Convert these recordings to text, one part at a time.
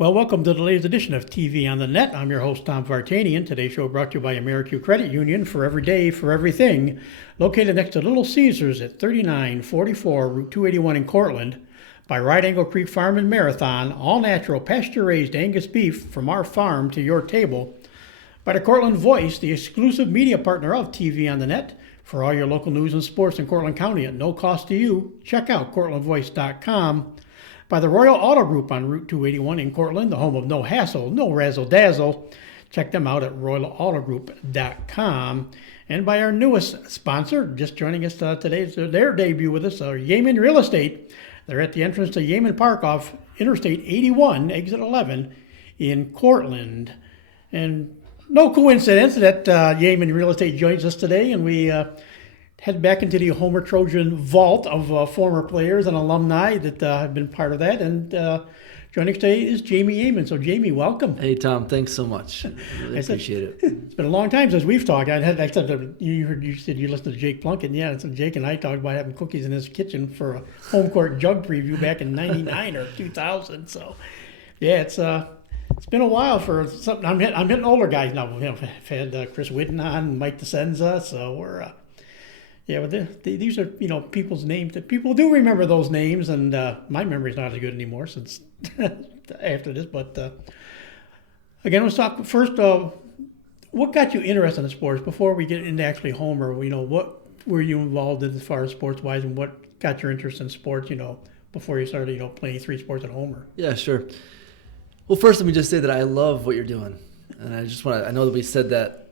Well, welcome to the latest edition of TV on the Net. I'm your host, Tom Vartanian. Today's show brought to you by AmeriQ Credit Union for every day, for everything. Located next to Little Caesars at 3944 Route 281 in Cortland. By Right Angle Creek Farm and Marathon, all natural, pasture-raised Angus beef from our farm to your table. By the Cortland Voice, the exclusive media partner of TV on the Net. For all your local news and sports in Cortland County at no cost to you, check out cortlandvoice.com. By the Royal Auto Group on Route 281 in Cortland, the home of no hassle, no razzle-dazzle. Check them out at royalautogroup.com. And by our newest sponsor, just joining us today, it's their debut with us, Yaman Real Estate. They're at the entrance to Yaman Park off Interstate 81, exit 11 in Cortland. And no coincidence that Yaman Real Estate joins us today, and we head back into the Homer Trojan vault of former players and alumni that have been part of that. And joining us today is Jamie Yaman. So, Jamie, welcome. Hey, Tom. Thanks so much. I really appreciate it. It's been a long time since we've talked. I said you said you listened to Jake Plunkett. Yeah, so Jake and I talked about having cookies in his kitchen for a home court jug preview back in '99 or 2000. So, yeah, it's been a while for something. I'm hitting older guys now. I've had Chris Whitten on, Mike DeCenza. So we're. Yeah, but these are, people's names that people do remember those names, and my memory's not as good anymore since after this. But again, let's talk first. What got you interested in sports before we get into actually Homer? What were you involved in as far as sports wise, and what got your interest in sports? Before you started, playing three sports at Homer. Yeah, sure. Well, first let me just say that I love what you're doing, and I know that we said that,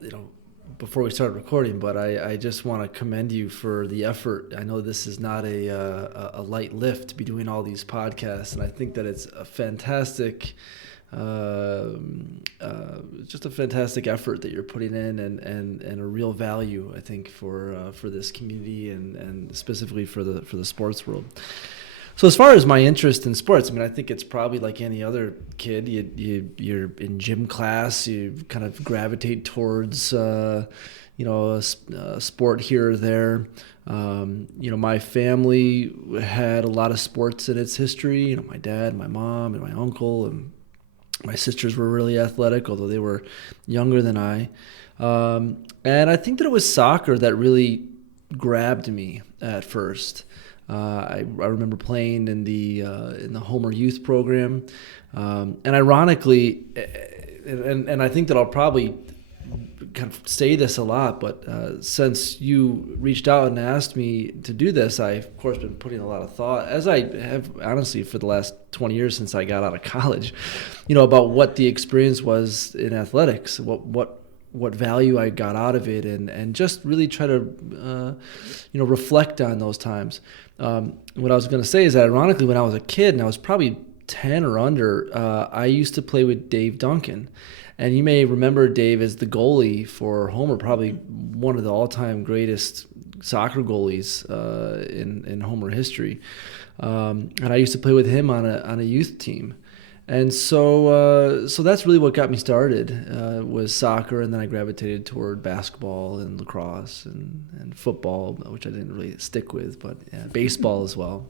before we started recording, but I just want to commend you for the effort. I know this is not a light lift to be doing all these podcasts, and I think that it's a fantastic, just a fantastic effort that you're putting in, and a real value, I think, for this community and specifically for the sports world. So as far as my interest in sports, I think it's probably like any other kid. You're in gym class, you kind of gravitate towards, a sport here or there. My family had a lot of sports in its history. My dad, my mom, and my uncle, and my sisters were really athletic, although they were younger than I. And I think that it was soccer that really grabbed me at first. I remember playing in the Homer Youth Program, and ironically, and I think that I'll probably kind of say this a lot, but since you reached out and asked me to do this, I've of course been putting a lot of thought, as I have honestly for the last 20 years since I got out of college, about what the experience was in athletics, what value I got out of it, and just really try to reflect on those times. What I was going to say is that ironically, when I was a kid and I was probably 10 or under, I used to play with Dave Duncan. And you may remember Dave as the goalie for Homer, probably one of the all-time greatest soccer goalies in Homer history. And I used to play with him on a youth team. And so that's really what got me started, was soccer, and then I gravitated toward basketball and lacrosse and football, which I didn't really stick with, but baseball as well.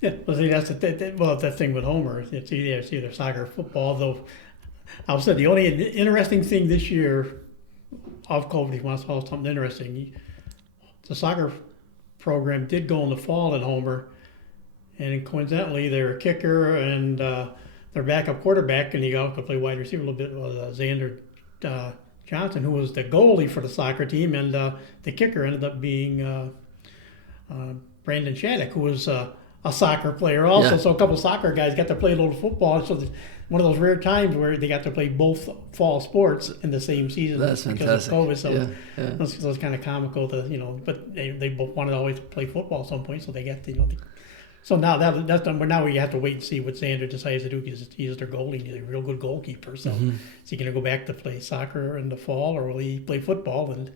Yeah, well, see, that's the thing with Homer. It's either soccer or football. Though I would say the only interesting thing this year of COVID, if you want to call something interesting, the soccer program did go in the fall at Homer, and coincidentally, their kicker and their backup quarterback, and he also play wide receiver a little bit, was Xander Johnson, who was the goalie for the soccer team, and the kicker ended up being Brandon Shattuck, who was a soccer player also. Yeah. So a couple of soccer guys got to play a little football. So one of those rare times where they got to play both fall sports in the same season. That's because fantastic. of COVID. So yeah. It was kind of comical but they both wanted to always play football at some point, so they got to, So now that's done. But now we have to wait and see what Xander decides to do, because he's their goalie. He's a real good goalkeeper. So is he going to go back to play soccer in the fall, or will he play football? And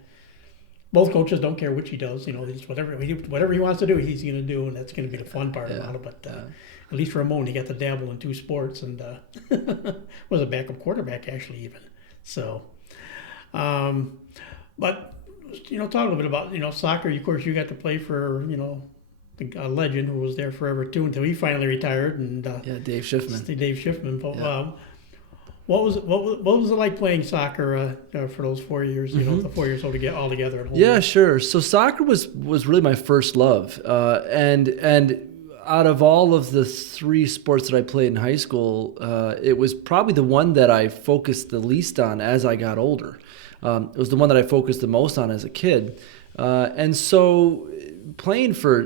both coaches don't care which he does. Just whatever he wants to do, he's going to do, and that's going to be the fun part about it. But at least Ramon, he got to dabble in two sports, and was a backup quarterback actually even. So, but talk a little bit about soccer. Of course, you got to play for a legend who was there forever too until he finally retired. And Yeah, Dave Schiffman. Dave Schiffman. But, Yeah. what was it like playing soccer for those 4 years? You know, the 4 years all together at home. Yeah, sure. So soccer was really my first love, and out of all of the three sports that I played in high school, it was probably the one that I focused the least on as I got older. It was the one that I focused the most on as a kid, and so playing for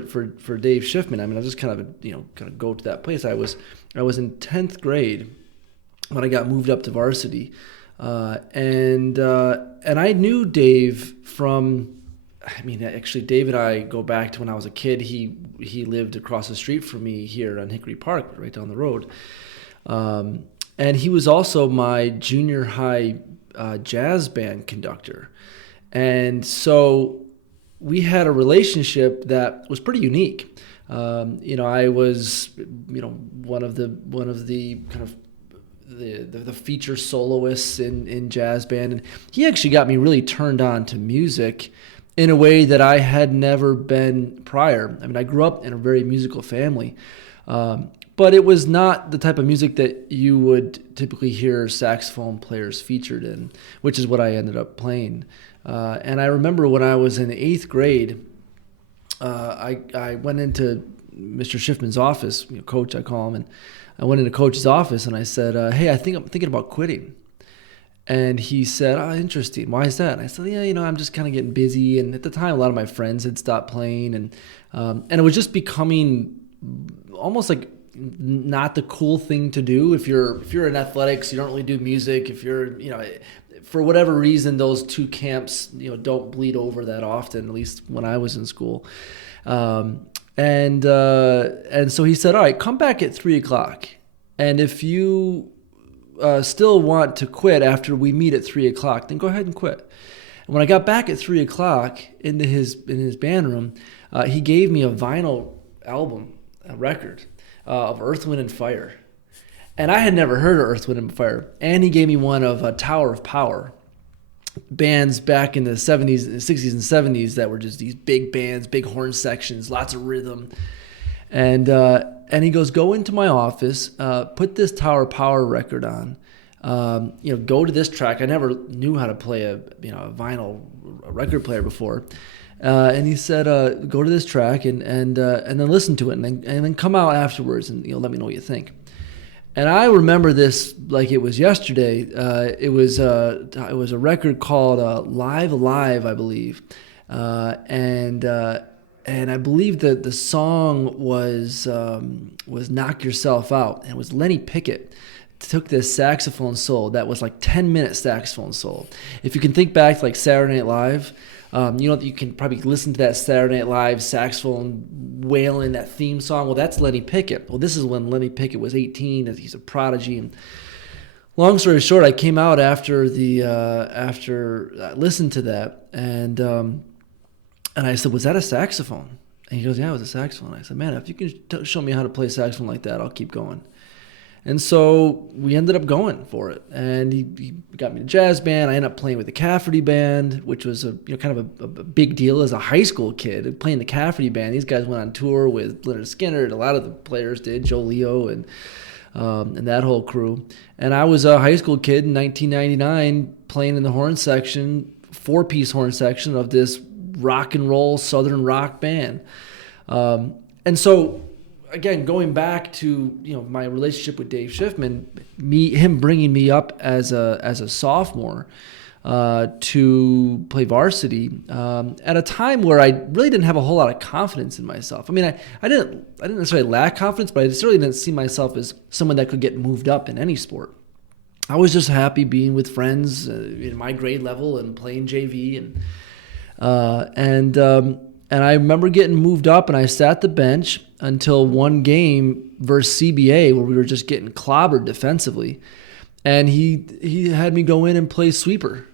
Dave Schiffman. I mean, I just kind of go to that place. I was in 10th grade when I got moved up to varsity, and I knew Dave from. I mean, actually, Dave and I go back to when I was a kid. He lived across the street from me here on Hickory Park, right down the road, and he was also my junior high jazz band conductor, and so we had a relationship that was pretty unique. I was, one of the kind of the feature soloists in jazz band, and he actually got me really turned on to music in a way that I had never been prior. I mean, I grew up in a very musical family, but it was not the type of music that you would typically hear saxophone players featured in, which is what I ended up playing. And I remember when I was in 8th grade, I went into Mr. Schiffman's office, Coach I call him, and I went into Coach's office and I said, "Hey, I'm thinking about quitting." And he said, "Oh, interesting. Why is that?" And I said, "Yeah, I'm just kind of getting busy." And at the time, a lot of my friends had stopped playing, and it was just becoming almost like not the cool thing to do. If you're in athletics, you don't really do music. If you're, for whatever reason, those two camps, don't bleed over that often. At least when I was in school, and so he said, "All right, come back at 3:00, and if you still want to quit after we meet at 3:00, then go ahead and quit." And when I got back at 3:00 in his band room, he gave me a vinyl album, a record of Earth, Wind, and Fire. And I had never heard of Earth, Wind, and Fire. And he gave me one of Tower of Power, bands back in the 70s, 60s, and 70s that were just these big bands, big horn sections, lots of rhythm. And he goes, "Go into my office, put this Tower of Power record on, go to this track." I never knew how to play a vinyl record player before. And he said, "Go to this track and then listen to it, and then come out afterwards and let me know what you think." And I remember this like it was yesterday. It was a record called "Live Alive," I believe, and I believe that the song was "Knock Yourself Out," and it was Lenny Pickett took this saxophone solo that was like 10-minute saxophone solo. If you can think back to like Saturday Night Live. You can probably listen to that Saturday Night Live saxophone wailing that theme song. Well, that's Lenny Pickett. Well, this is when Lenny Pickett was 18. He's a prodigy. And long story short, I came out after I listened to that, and I said, "Was that a saxophone?" And he goes, "Yeah, it was a saxophone." I said, "Man, if you can show me how to play saxophone like that, I'll keep going." And so we ended up going for it, and he got me a jazz band. I ended up playing with the Cafferty Band, which was kind of a big deal as a high school kid playing the Cafferty Band. These guys went on tour with Leonard Skinner, and a lot of the players did, Joe Leo and that whole crew. And I was a high school kid in 1999 playing in the horn section, 4-piece horn section of this rock and roll Southern rock band, and so. Again, going back to my relationship with Dave Schiffman, him bringing me up as a sophomore to play varsity at a time where I really didn't have a whole lot of confidence in myself. I mean, I didn't necessarily lack confidence, but I certainly didn't see myself as someone that could get moved up in any sport. I was just happy being with friends in my grade level and playing JV and I remember getting moved up, and I sat the bench until one game versus CBA where we were just getting clobbered defensively, and he had me go in and play sweeper,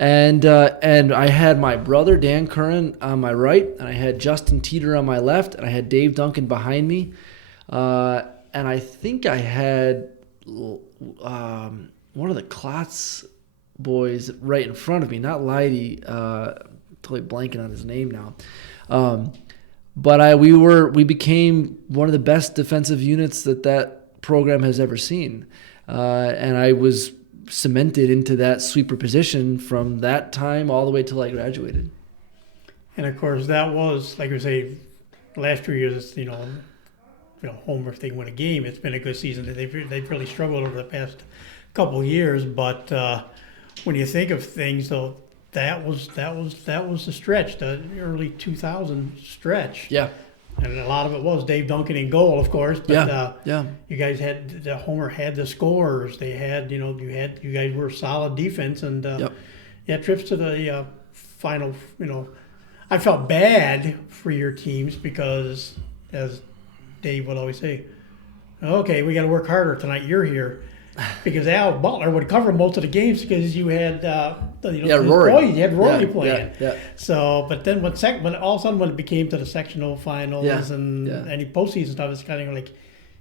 and I had my brother Dan Curran on my right, and I had Justin Teeter on my left, and I had Dave Duncan behind me, and I think I had one of the Klotz boys right in front of me, not Leidy. Totally blanking on his name now. But we became one of the best defensive units that program has ever seen. And I was cemented into that sweeper position from that time all the way till I graduated. And of course, that was, like I say, the last 2 years, it's, Homer, if they win a game, it's been a good season. They've really struggled over the past couple of years. But when you think of things, though, that was the stretch, the early 2000 stretch. Yeah. And a lot of it was Dave Duncan in goal, of course. But yeah. You guys had Homer had the scores. They had you guys were solid defense, and trips to the final. I felt bad for your teams because, as Dave would always say, "Okay, we got to work harder tonight. You're here." Because Al Butler would cover most of the games because you had Rory. You had Rory playing. Yeah. So, but then when all of a sudden when it became to the sectional finals and any postseason stuff, it's kind of like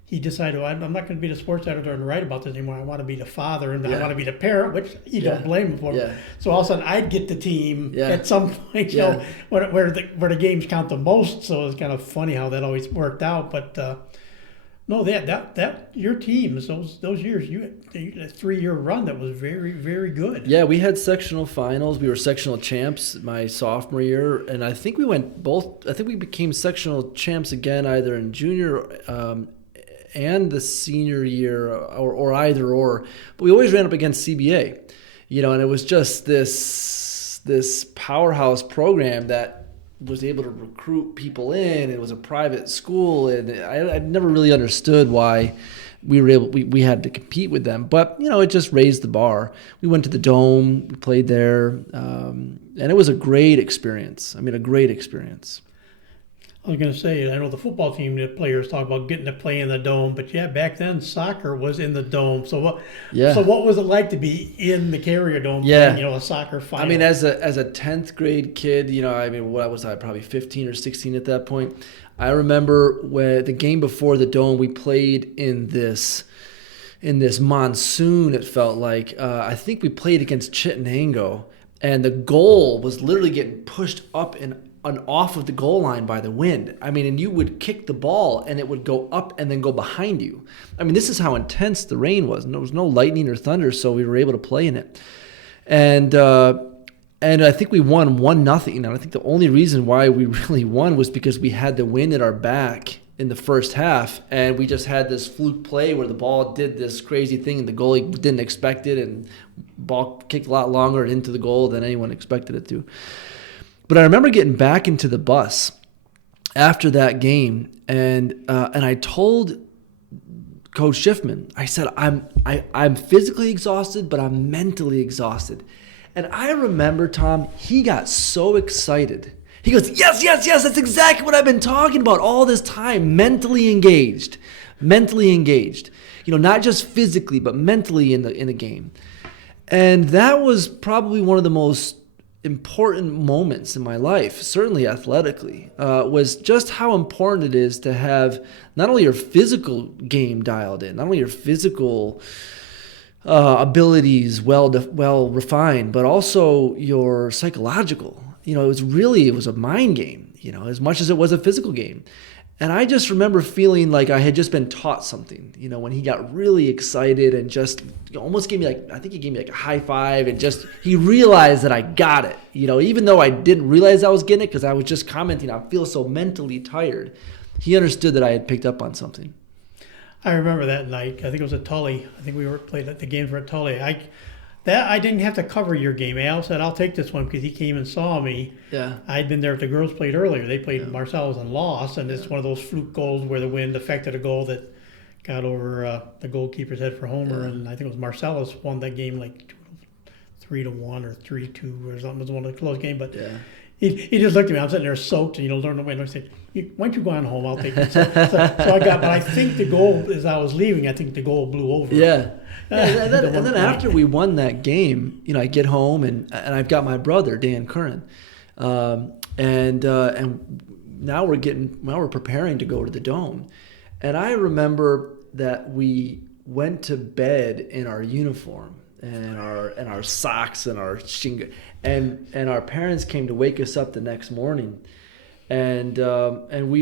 he decided, well, I'm not going to be the sports editor and write about this anymore. I want to be the father and I want to be the parent, which you don't blame him for. Yeah. So all of a sudden I'd get the team at some point, where the games count the most. So it's kind of funny how that always worked out, but. No, that your teams those years you had a 3-year run that was very, very good. Yeah, we had sectional finals. We were sectional champs my sophomore year, and I think we went both. I think we became sectional champs again either in junior and the senior year, or either or. But we always ran up against CBA, and it was just this powerhouse program that was able to recruit people in. It was a private school, and I never really understood why we had to compete with them. But it just raised the bar. We went to the Dome, we played there, and it was a great experience. I mean, a great experience. I was going to say, I know the football team, the players talk about getting to play in the Dome, but back then soccer was in the Dome. So what was it like to be in the Carrier Dome playing, a soccer final? I mean, as a 10th grade kid, what was I, probably 15 or 16 at that point. I remember when the game before the Dome, we played in this monsoon, it felt like. I think we played against Chittenango, and the goal was literally getting pushed up and off of the goal line by the wind. I mean, and you would kick the ball and it would go up and then go behind you. I mean, this is how intense the rain was. And there was no lightning or thunder, so we were able to play in it. And I think we won 1-0. And I think the only reason why we really won was because we had the wind at our back in the first half, and we just had this fluke play where the ball did this crazy thing and the goalie didn't expect it, and ball kicked a lot longer into the goal than anyone expected it to. But I remember getting back into the bus after that game, and I told Coach Schiffman, I said, I'm physically exhausted, but I'm mentally exhausted. And I remember, Tom, he got so excited. He goes, yes, that's exactly what I've been talking about all this time, mentally engaged. Not just physically, but mentally in the game. And that was probably one of the most important moments in my life, certainly athletically, was just how important it is to have not only your physical game dialed in, not only your physical abilities well refined, but also your psychological. It was a mind game, as much as it was a physical game. And I just remember feeling like I had just been taught something, when he got really excited and just almost gave me I think he gave me a high five, and just, he realized that I got it, even though I didn't realize I was getting it because I was just commenting, I feel so mentally tired. He understood that I had picked up on something. I remember that night. I think it was at Tully. I think we played at the games were at Tully. I didn't have to cover your game. Al said, I'll take this one because he came and saw me. Yeah. I'd been there if the girls played earlier. They played Marcellus and lost, and it's one of those fluke goals where the wind affected a goal that got over the goalkeeper's head for Homer, and I think it was Marcellus won that game 3-1 or 3-2 or something. It was one of the close games, but he just looked at me. I'm sitting there soaked, and learn the wind. I said, why don't you go on home? I'll take it. So I got, but I think the goal, as I was leaving, I think the goal blew over. Yeah. And then after we won that game, I get home and I've got my brother Dan Curran, and now we're preparing to go to the Dome, and I remember that we went to bed in our uniform and our socks and our shinga, and our parents came to wake us up the next morning, and we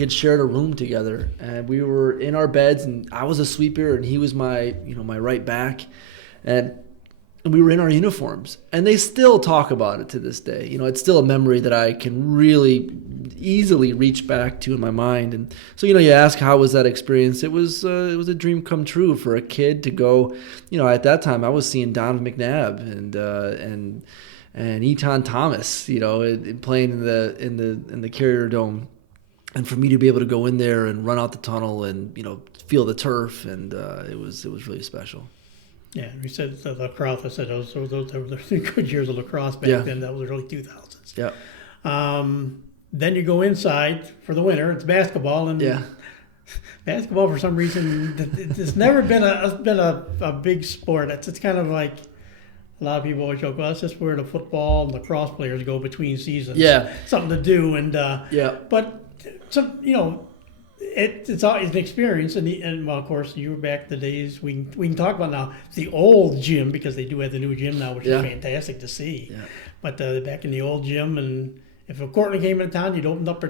had shared a room together, and we were in our beds, and I was a sweeper, and he was my right back, and we were in our uniforms, and they still talk about it to this day. It's still a memory that I can really easily reach back to in my mind. And so, you ask, how was that experience? It was a dream come true for a kid to go. At that time I was seeing Donovan McNabb and Eton Thomas, playing in the Carrier Dome, and for me to be able to go in there and run out the tunnel and feel the turf, and it was really special. Yeah, we said the lacrosse. I said those were the good years of lacrosse back then. That was the early 2000s. Yeah. Then you go inside for the winter. It's basketball, and basketball for some reason it's never been a big sport. It's kind of like a lot of people always joke, well, that's just where the football and lacrosse players go between seasons. Yeah, something to do, and but some It's always an experience, and well, of course, you were back the days we can talk about now. The old gym, because they do have the new gym now, which is fantastic to see. Yeah. But back in the old gym, and if a Courtney came into town, you'd open up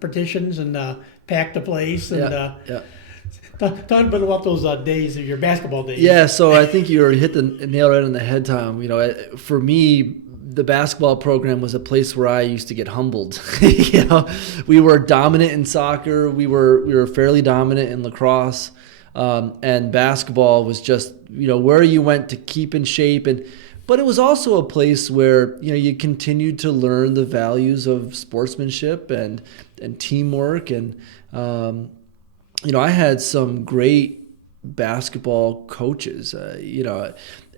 partitions and pack the place. And talk a bit about those days, your basketball days. Yeah, so I think you hit the nail right on the head, Tom. For me, the basketball program was a place where I used to get humbled. We were dominant in soccer. We were fairly dominant in lacrosse, and basketball was just where you went to keep in shape. But it was also a place where you continued to learn the values of sportsmanship and teamwork. And I had some great basketball coaches.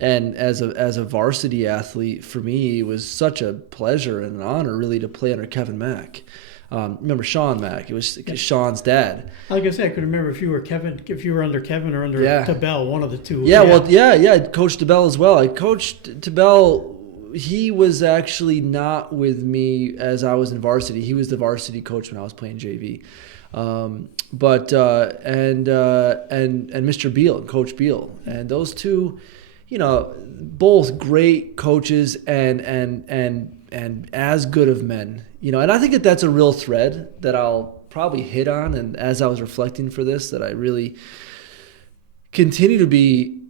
And as a varsity athlete, for me, it was such a pleasure and an honor, really, to play under Kevin Mack. Remember Sean Mack? It was Sean's dad. I was gonna say I could remember if you were under Kevin or under Tabell, one of the two. I coached Tabell as well. I coached Tabell. He was actually not with me as I was in varsity. He was the varsity coach when I was playing JV. But Mr. Beal, Coach Beal, and those two, both great coaches and as good of men, and I think that's a real thread that I'll probably hit on. And as I was reflecting for this, that I really continue to be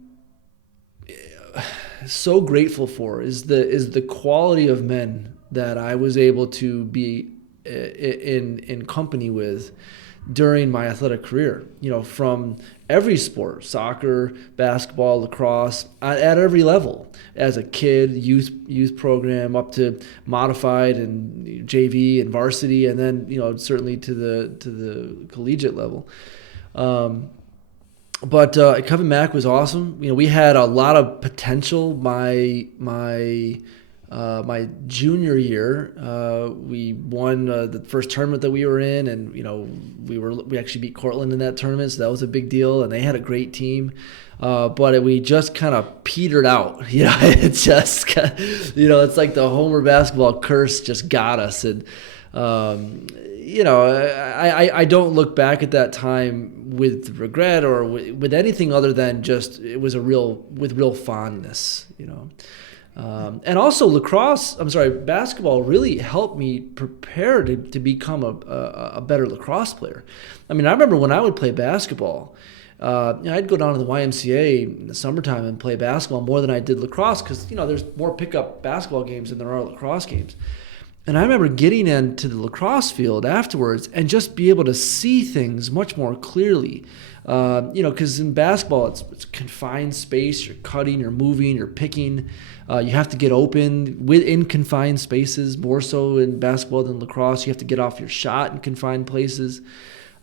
so grateful for is the quality of men that I was able to be in company with during my athletic career, from every sport, soccer, basketball, lacrosse, at every level, as a kid, youth program, up to modified and JV and varsity, and then certainly to the collegiate level. But Kevin Mack was awesome. We had a lot of potential. My junior year, we won the first tournament that we were in, and we actually beat Cortland in that tournament, so that was a big deal. And they had a great team, but we just kind of petered out. It's just it's like the Homer basketball curse just got us. And I don't look back at that time with regret or with anything other than just it was with real fondness. And also basketball really helped me prepare to become a better lacrosse player. I mean, I remember when I would play basketball, I'd go down to the YMCA in the summertime and play basketball more than I did lacrosse because, there's more pickup basketball games than there are lacrosse games. And I remember getting into the lacrosse field afterwards and just be able to see things much more clearly. Because in basketball, it's confined space. You're cutting, you're moving, you're picking. You have to get open within confined spaces, more so in basketball than lacrosse. You have to get off your shot in confined places.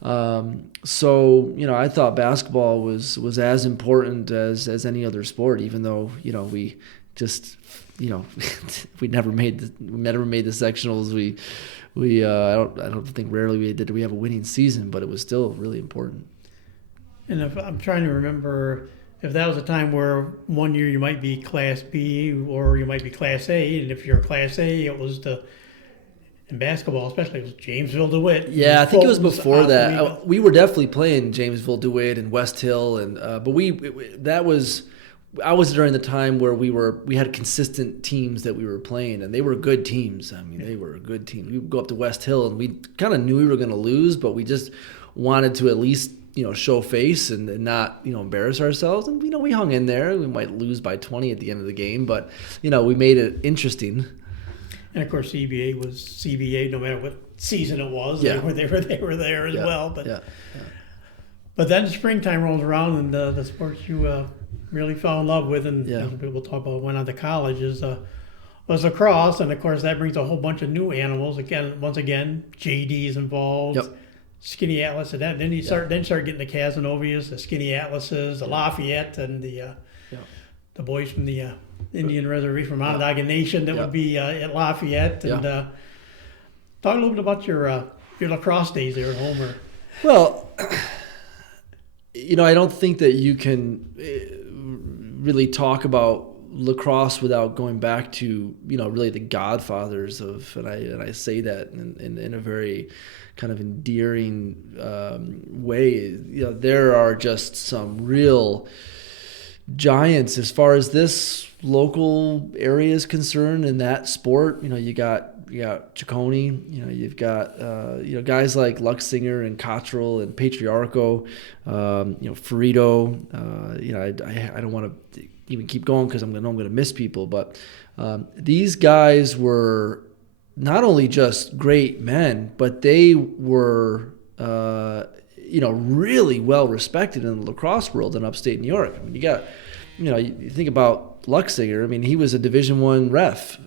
I thought basketball was as important as any other sport, even though, we just, we never made the sectionals. I don't think rarely did we have a winning season, but it was still really important. And if I'm trying to remember if that was a time where one year you might be Class B or you might be Class A, and if you're Class A, it was in basketball especially, it was Jamesville DeWitt. Yeah, I think it was before that. We were definitely playing Jamesville DeWitt and West Hill, and but I was during the time where we had consistent teams that we were playing, and they were good teams. I mean, they were a good team. We would go up to West Hill, and we kind of knew we were going to lose, but we just wanted to at least show face and not embarrass ourselves. And we hung in there. We might lose by 20 at the end of the game, but we made it interesting. And of course, CBA was CBA, no matter what season it was. Yeah. They were there as well. But yeah. But then springtime rolls around, and the sports you really fell in love with, and we'll talk about went on to college, was lacrosse. And of course, that brings a whole bunch of new animals. Once again, JD is involved. Yep. Skinny Atlas, and that. Then you start getting the Casanovias, the Skinny Atlases, the Lafayette, and the boys from the Indian Reservation from Onondaga Nation that would be at Lafayette. And talk a little bit about your lacrosse days there at Homer. Well, I don't think that you can really talk about lacrosse without going back to really the godfathers of, and I say that in a very kind of endearing way. There are just some real giants as far as this local area is concerned in that sport. You got Ciccone, you've got guys like Luxinger and Cottrell and Patriarco, Ferrito. I don't want to even keep going because I'm going to miss people, but these guys were not only just great men, but they were really well respected in the lacrosse world in upstate New York. I mean, you think about Luxinger. I mean, he was a Division I ref,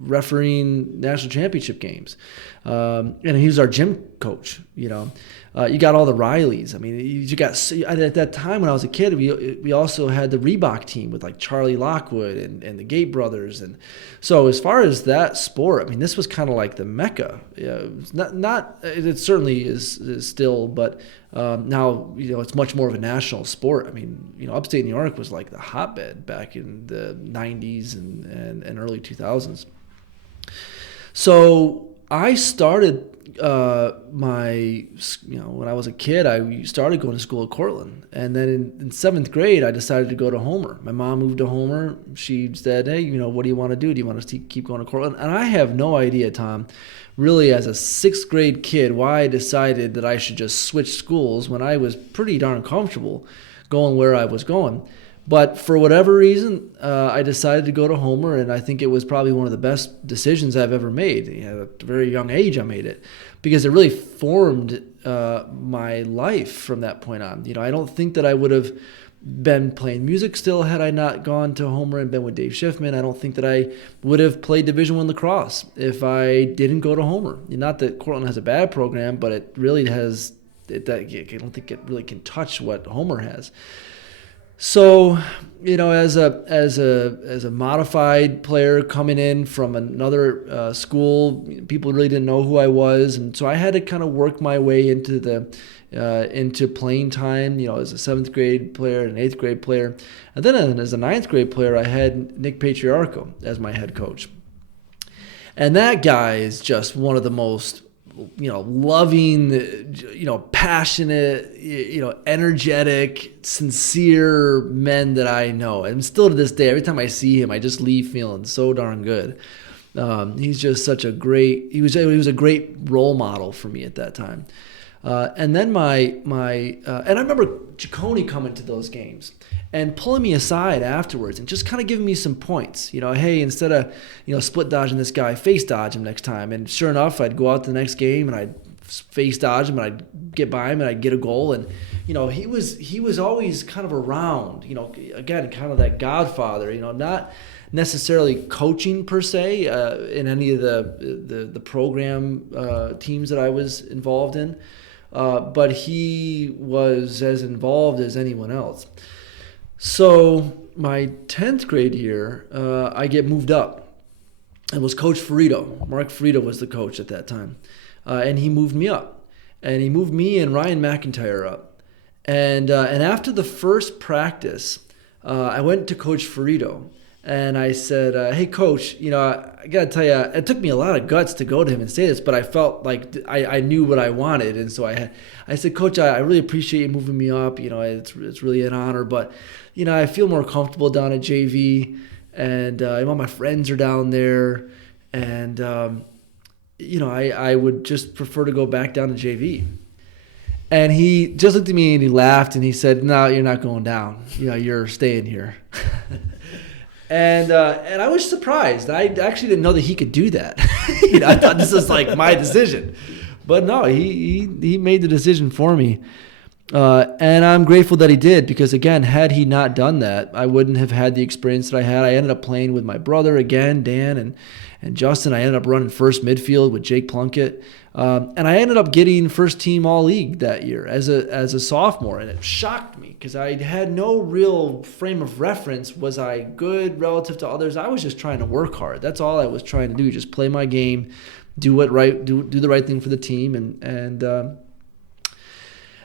refereeing national championship games, and he was our gym coach. You got all the Rileys. I mean, you got at that time when I was a kid, we also had the Reebok team with like Charlie Lockwood and the Gate brothers, and so as far as that sport, I mean, this was kind of like the mecca. It certainly is still, but now it's much more of a national sport. I mean, upstate New York was like the hotbed back in the 90s and early 2000s. So I started when I was a kid, I started going to school at Cortland, and then in 7th grade, I decided to go to Homer. My mom moved to Homer. She said, "Hey, what do you want to do? Do you want to keep going to Cortland?" And I have no idea, Tom, really as a 6th grade kid, why I decided that I should just switch schools when I was pretty darn comfortable going where I was going. But for whatever reason, I decided to go to Homer, and I think it was probably one of the best decisions I've ever made. At a very young age, I made it because it really formed my life from that point on. I don't think that I would have been playing music still had I not gone to Homer and been with Dave Schiffman. I don't think that I would have played Division I lacrosse if I didn't go to Homer. Not that Cortland has a bad program, but it really has. I don't think it really can touch what Homer has. So, as a modified player coming in from another school, people really didn't know who I was, and so I had to kind of work my way into into playing time. As a 7th grade player and an 8th grade player, and then as a 9th grade player, I had Nick Patriarco as my head coach, and that guy is just one of the most loving, passionate, energetic, sincere men that I know. And still to this day, every time I see him, I just leave feeling so darn good. He's just such a great, he was a great role model for me at that time. And then and I remember Ciccone coming to those games and pulling me aside afterwards and just kind of giving me some points. Hey, instead of, split dodging this guy, face dodge him next time. And sure enough, I'd go out to the next game and I'd face dodge him and I'd get by him and I'd get a goal. And, he was always kind of around, again, kind of that godfather, not necessarily coaching per se in any of the program teams that I was involved in. But he was as involved as anyone else. So my 10th grade year, I get moved up. It was Coach Ferrito. Mark Ferrito was the coach at that time. And he moved me up. And he moved me and Ryan McIntyre up. And after the first practice, I went to Coach Ferrito. And I said, hey, coach, I got to tell you, it took me a lot of guts to go to him and say this, but I felt like I knew what I wanted. And so I said, coach, I really appreciate you moving me up. It's really an honor, but, I feel more comfortable down at JV, and all my friends are down there. And, I would just prefer to go back down to JV. And he just looked at me and he laughed and he said, no, you're not going down. You're staying here. And I was surprised. I actually didn't know that he could do that. I thought this was like my decision. But no, he made the decision for me. And I'm grateful that he did, because, again, had he not done that, I wouldn't have had the experience that I had. I ended up playing with my brother again, Dan, and Justin. I ended up running first midfield with Jake Plunkett. And I ended up getting first team all-league that year as a sophomore, and it shocked me because I had no real frame of reference. Was I good relative to others? I was just trying to work hard. That's all I was trying to do, just play my game, do the right thing for the team,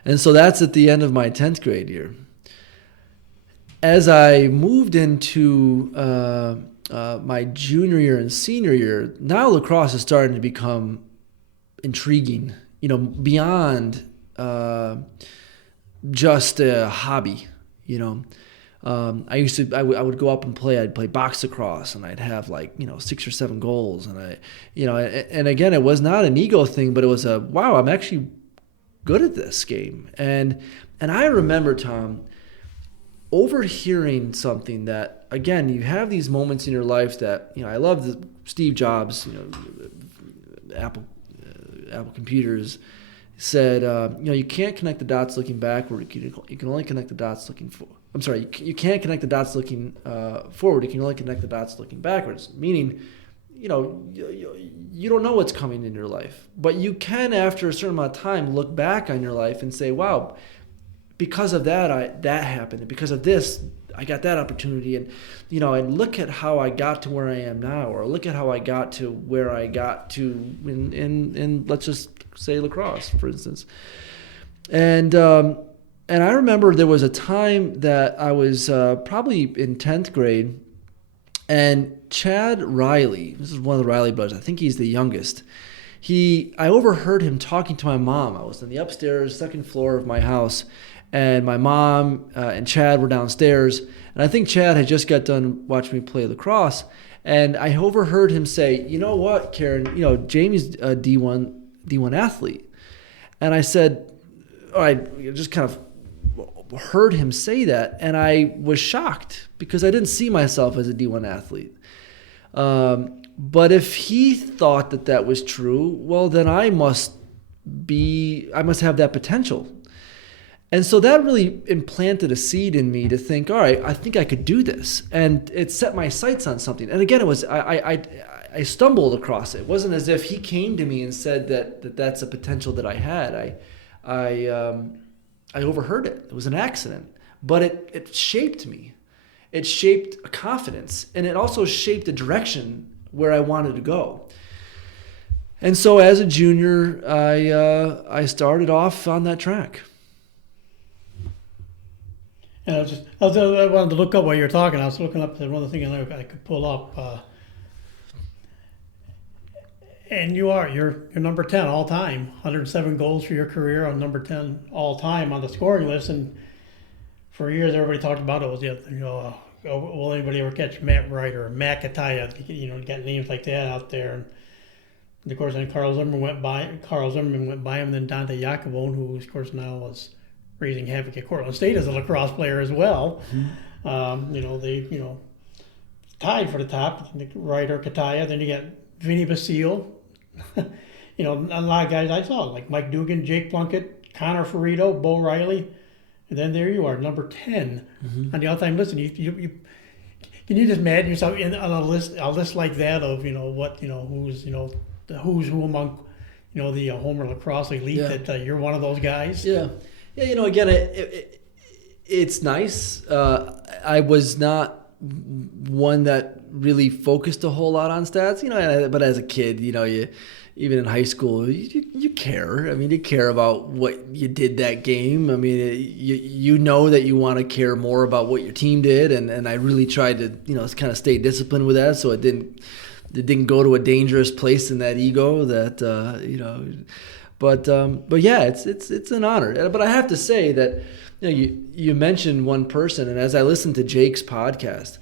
and so that's at the end of my 10th grade year. As I moved into my junior year and senior year, now lacrosse is starting to become intriguing, beyond just a hobby. I would go up and play. I'd play box lacrosse, and I'd have 6 or 7 goals, and and again, it was not an ego thing, but it was wow, I'm actually good at this game. And I remember, Tom, overhearing something that, again, you have these moments in your life that, I love Steve Jobs, Apple computers, said, you can't connect the dots looking backward. You can only connect the dots looking forward. I'm sorry, you can't connect the dots looking forward. You can only connect the dots looking backwards. Meaning, you don't know what's coming in your life, but you can, after a certain amount of time, look back on your life and say, wow, because of that, that happened. And because of this, I got that opportunity. And, and look at how I got to where I am now, or look at how I got to where I got to in let's just say lacrosse, for instance. And I remember there was a time that I was probably in 10th grade, and Chad Riley, this is one of the Riley brothers, I think he's the youngest. I overheard him talking to my mom. I was on the upstairs, second floor of my house, and my mom and Chad were downstairs. And I think Chad had just got done watching me play lacrosse. And I overheard him say, you know what, Karen, Jamie's a D1 athlete. And I said, all right, just kind of heard him say that, and I was shocked because I didn't see myself as a D1 athlete. But if he thought that was true, well, then I must have that potential. And so that really implanted a seed in me to think, all right, I think I could do this. And it set my sights on something. And again, it was I stumbled across it. It wasn't as if he came to me and said that's a potential that I had. I overheard it. It was an accident. But it shaped me. It shaped a confidence. And it also shaped a direction where I wanted to go. And so as a junior, I started off on that track. And I wanted to look up while you were talking. I was looking up one other thing I could pull up. And you're number 10 all time, 107 goals for your career, on number 10 all time on the scoring list. And for years, everybody talked about it was will anybody ever catch Matt Wright or Matt Kataya? You got names like that out there. And of course, then Carl Zimmerman went by him, and then Dante Jacobone, who of course now is raising havoc at Cortland State as a lacrosse player as well. Mm-hmm. They tied for the top, Wright or Kataya. Then you got Vinny Basile. A lot of guys I saw, like Mike Dugan, Jake Plunkett, Connor Ferrito, Bo Riley. And then there you are, number 10 on the all-time list. And you can you just imagine yourself on a list like that of who's the who's who among the Homer lacrosse elite, that you're one of those guys. Yeah. Again, it's nice. I was not one that really focused a whole lot on stats, but as a kid, even in high school, you care. I mean, you care about what you did that game. I mean, you know that you want to care more about what your team did, and I really tried to kind of stay disciplined with that, so it didn't go to a dangerous place in that ego that But yeah, it's an honor. But I have to say that you mentioned one person, and as I listened to Jake's podcast,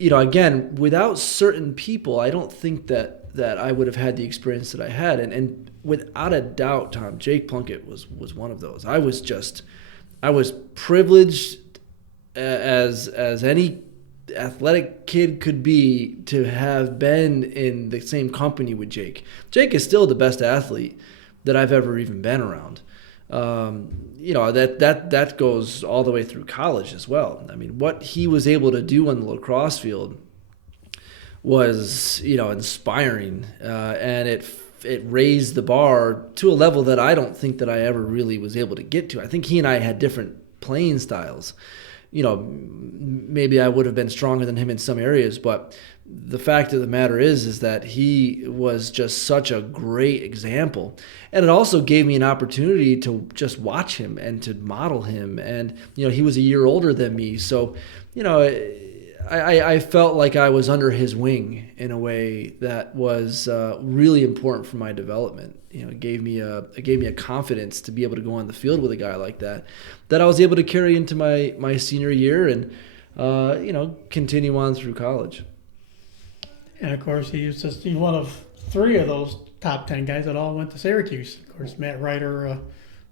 again, without certain people, I don't think that I would have had the experience that I had. And without a doubt, Tom, Jake Plunkett was one of those. I was privileged as any athletic kid could be to have been in the same company with Jake. Jake is still the best athlete that I've ever even been around. That goes all the way through college as well. I mean, what he was able to do on the lacrosse field was, inspiring, and it raised the bar to a level that I don't think that I ever really was able to get to. I think he and I had different playing styles. Maybe I would have been stronger than him in some areas, but the fact of the matter is that he was just such a great example. And it also gave me an opportunity to just watch him and to model him. And, he was a year older than me. So, I felt like I was under his wing in a way that was really important for my development. It gave me a confidence to be able to go on the field with a guy like that I was able to carry into my senior year and continue on through college. And of course, he's one of 3 of those top 10 guys that all went to Syracuse. Of course, Matt Ryder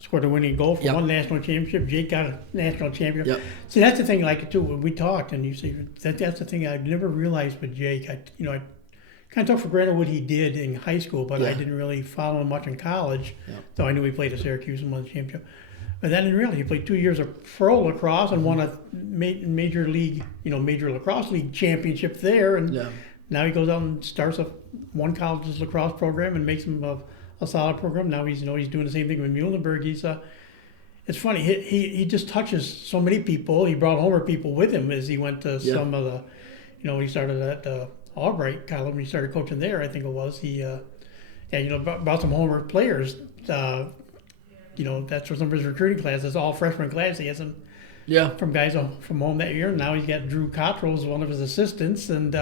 scored a winning goal for one national championship. Jake got a national championship. Yep. See, that's the thing, too, when we talked, and you say that's the thing I never realized with Jake. I kind of took for granted what he did in high school, but I didn't really follow him much in college, though I knew he played at Syracuse and won the championship. But then really, he played 2 years of pro lacrosse and won a major lacrosse league championship there, and now he goes out and starts one college's lacrosse program and makes him a solid program. Now he's doing the same thing with Muhlenberg. It's funny. He just touches so many people. He brought Homer people with him as he went to some of the, he started at Albright College when he started coaching there. I think it was he, brought some Homer players. That's for some of his recruiting class. It's all freshman class. He has some from guys from home that year. Now he's got Drew Cottrell as one of his assistants, and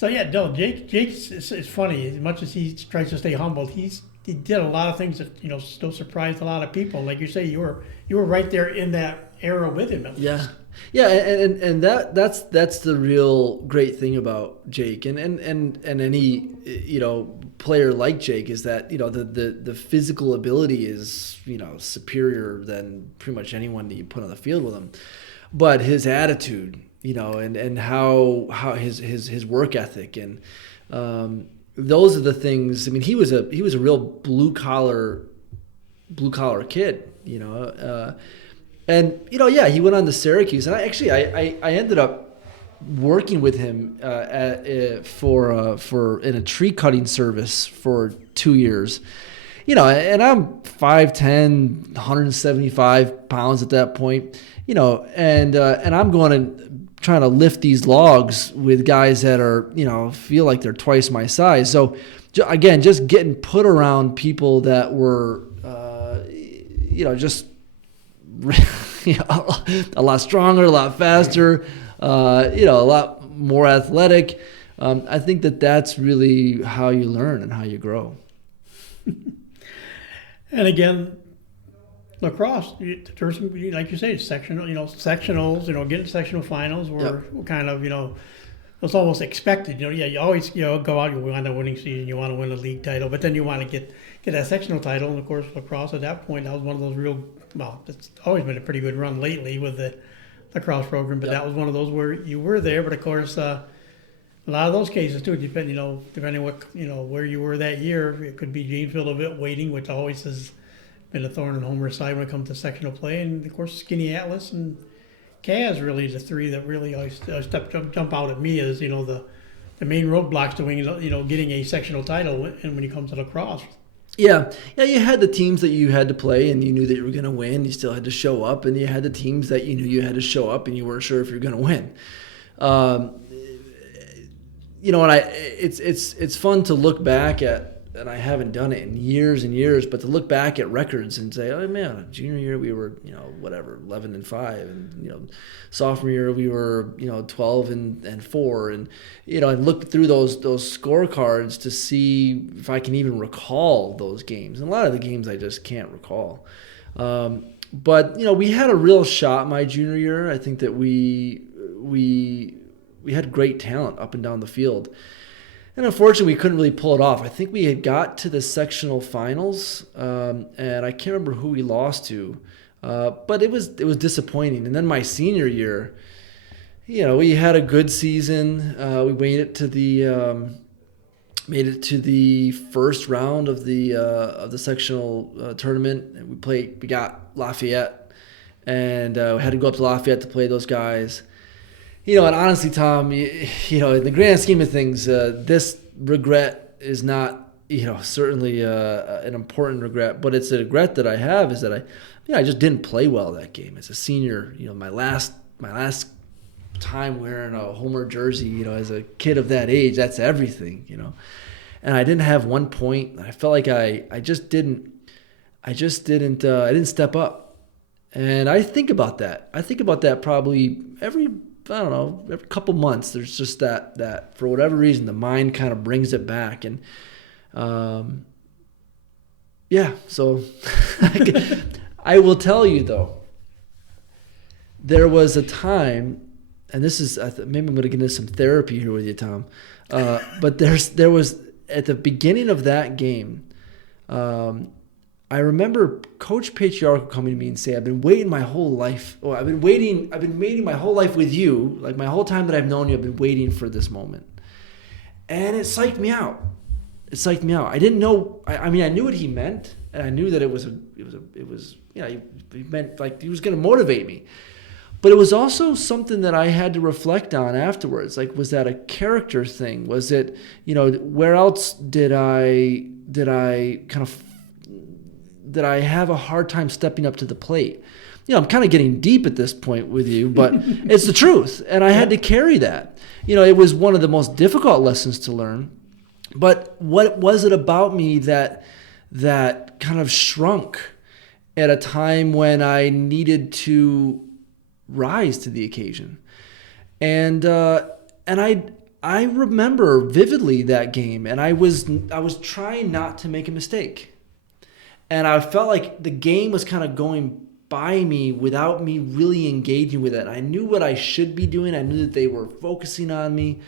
Jake it's funny. As much as he tries to stay humble, he did a lot of things that still surprised a lot of people. Like you say, you were right there in that era with him. At least. And that's the real great thing about Jake and any player like Jake is that the physical ability is superior than pretty much anyone that you put on the field with him, but his attitude. And how his work ethic and those are the things. I mean, he was a real blue collar kid, and he went on to Syracuse, and I ended up working with him for in a tree cutting service for 2 years. And I'm 5'10", 175 pounds at that point, and I'm going and trying to lift these logs with guys that are, feel like they're twice my size. So again, just getting put around people that were, just a lot stronger, a lot faster, a lot more athletic. I think that's really how you learn and how you grow. And again, lacrosse, like you say, sectionals, getting sectional finals were kind of, it's almost expected. You always, go out, you want a winning season, you want to win a league title, but then you want to get that sectional title. And of course, lacrosse at that point, that was one of those it's always been a pretty good run lately with the lacrosse program, but that was one of those where you were there. But of course, a lot of those cases too, depending what, where you were that year, it could be Janesville a bit waiting, which always has been a thorn in Homer's side when it comes to sectional play, and of course Skinny Atlas and Kaz really is the 3 that really always jump out at me as the main roadblocks to getting a sectional title, and when it comes to lacrosse. Yeah, you had the teams that you had to play, and you knew that you were going to win. You still had to show up, and you had the teams that you knew you had to show up, and you weren't sure if you're going to win. And it's fun to look back at and I haven't done it in years and years, but to look back at records and say, oh man, junior year we were, 11-5, and sophomore year we were, 12-4, and and look through those scorecards to see if I can even recall those games. And a lot of the games I just can't recall. But we had a real shot my junior year. I think that we had great talent up and down the field. And unfortunately, we couldn't really pull it off. I think we had got to the sectional finals, and I can't remember who we lost to, but it was disappointing. And then my senior year, we had a good season. We made it to the first round of the sectional tournament. We got Lafayette, and we had to go up to Lafayette to play those guys. And honestly, Tom, in the grand scheme of things, this regret is not, certainly an important regret, but it's a regret that I have is that I just didn't play well that game as a senior. My last time wearing a Homer jersey, as a kid of that age, that's everything, And I didn't have 1 point. I felt like I didn't step up. And I think about that. Probably every couple months. There's just that for whatever reason, the mind kind of brings it back. And so I will tell you though, there was a time, and this is, maybe I'm going to get into some therapy here with you, Tom. But there was, at the beginning of that game, I remember Coach Patriarchal coming to me and say, I've been waiting my whole life. I've been waiting my whole life with you. Like my whole time that I've known you, I've been waiting for this moment. And it psyched me out. I didn't know. I knew what he meant, and I knew that it was he meant like he was going to motivate me. But it was also something that I had to reflect on afterwards. Like, was that a character thing? Was it, where else did I have a hard time stepping up to the plate? I'm kind of getting deep at this point with you, but it's the truth. And I had to carry that. It was one of the most difficult lessons to learn. But what was it about me that kind of shrunk at a time when I needed to rise to the occasion? And I remember vividly that game, and I was trying not to make a mistake. And I felt like the game was kind of going by me without me really engaging with it. I knew what I should be doing. I knew that they were focusing on me.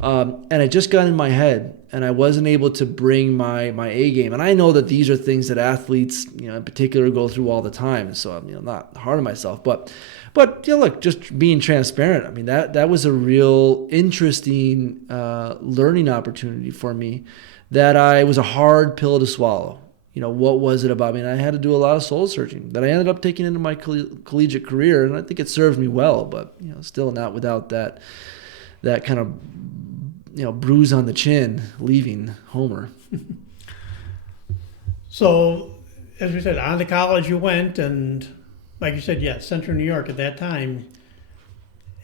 And it just got in my head, and I wasn't able to bring my A game. And I know that these are things that athletes, in particular, go through all the time. So I'm, not hard on myself. But look, just being transparent. I mean, that was a real interesting learning opportunity for me. That was a hard pill to swallow. What was it about me? And I had to do a lot of soul searching that I ended up taking into my collegiate career, and I think it served me well. But still not without that kind of bruise on the chin, leaving Homer. So, as we said, on to college you went, and like you said, Central New York at that time,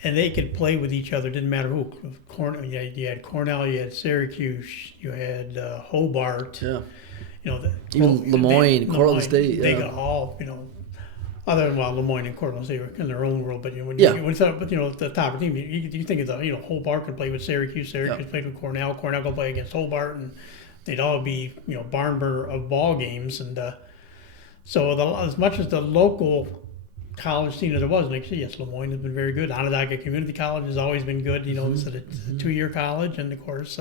and they could play with each other. Didn't matter who. You had Cornell, you had Syracuse, you had Hobart. Yeah. Even Lemoyne, Cortland State. They got all, other than Lemoyne and Cortland State were in their own world. But when you thought, the top team, you think of the Hobart could play with Syracuse, played with Cornell could play against Hobart, and they'd all be barn burner of ball games. And so as much as the local college scene as it was, like yes, Lemoyne has been very good. Onondaga Community College has always been good. It's a 2-year college, and of course.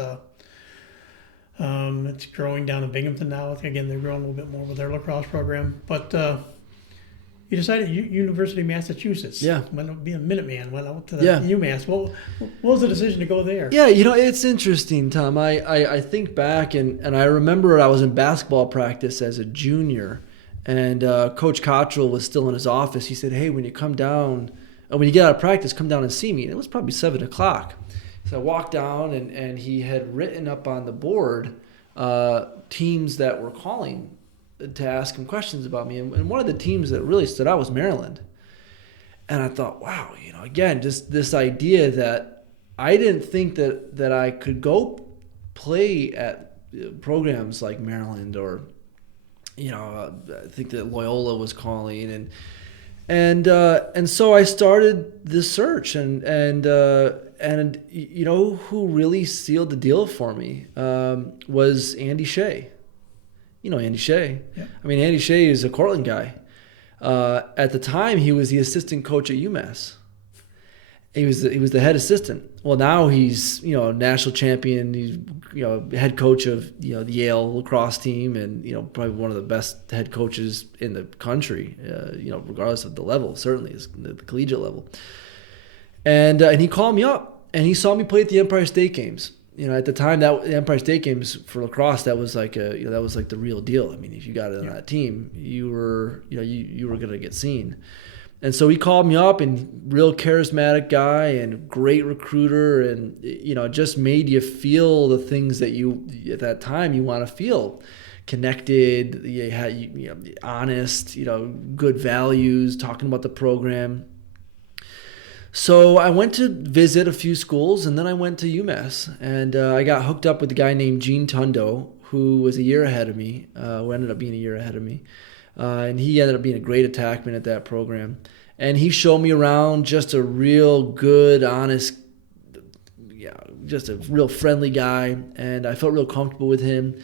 It's growing down in Binghamton now. Again, they're growing a little bit more with their lacrosse program. But you decided University of Massachusetts. Yeah. Went out to be a Minuteman. Went out to UMass. What was the decision to go there? Yeah, it's interesting, Tom. I think back, and I remember I was in basketball practice as a junior, and Coach Cottrell was still in his office. He said, hey, when you come down, when you get out of practice, come down and see me. And it was probably 7 o'clock. So I walked down, and he had written up on the board teams that were calling to ask him questions about me. And one of the teams that really stood out was Maryland. And I thought, wow, again, just this idea that I didn't think that I could go play at programs like Maryland or, I think that Loyola was calling, and so I started this search, and who really sealed the deal for me was Andy Shea. You know Andy Shea. Yeah. I mean, Andy Shea is a Cortland guy. At the time, he was the assistant coach at UMass. He was the head assistant. Well, now he's national champion. He's head coach of the Yale lacrosse team, and probably one of the best head coaches in the country. Regardless of the level, certainly is the collegiate level. And he called me up, and he saw me play at the Empire State Games. At the time, that the Empire State Games for lacrosse, that was like that was like the real deal. I mean, if you got it on that team, you were going to get seen. And so he called me up, and real charismatic guy and great recruiter, and just made you feel the things that you at that time you want to feel, connected, honest, good values, talking about the program. So I went to visit a few schools, and then I went to UMass, and I got hooked up with a guy named Gene Tundo, who was a year ahead of me, who ended up being a year ahead of me. And he ended up being a great attackman at that program. And he showed me around, just a real good, honest, just a real friendly guy. And I felt real comfortable with him.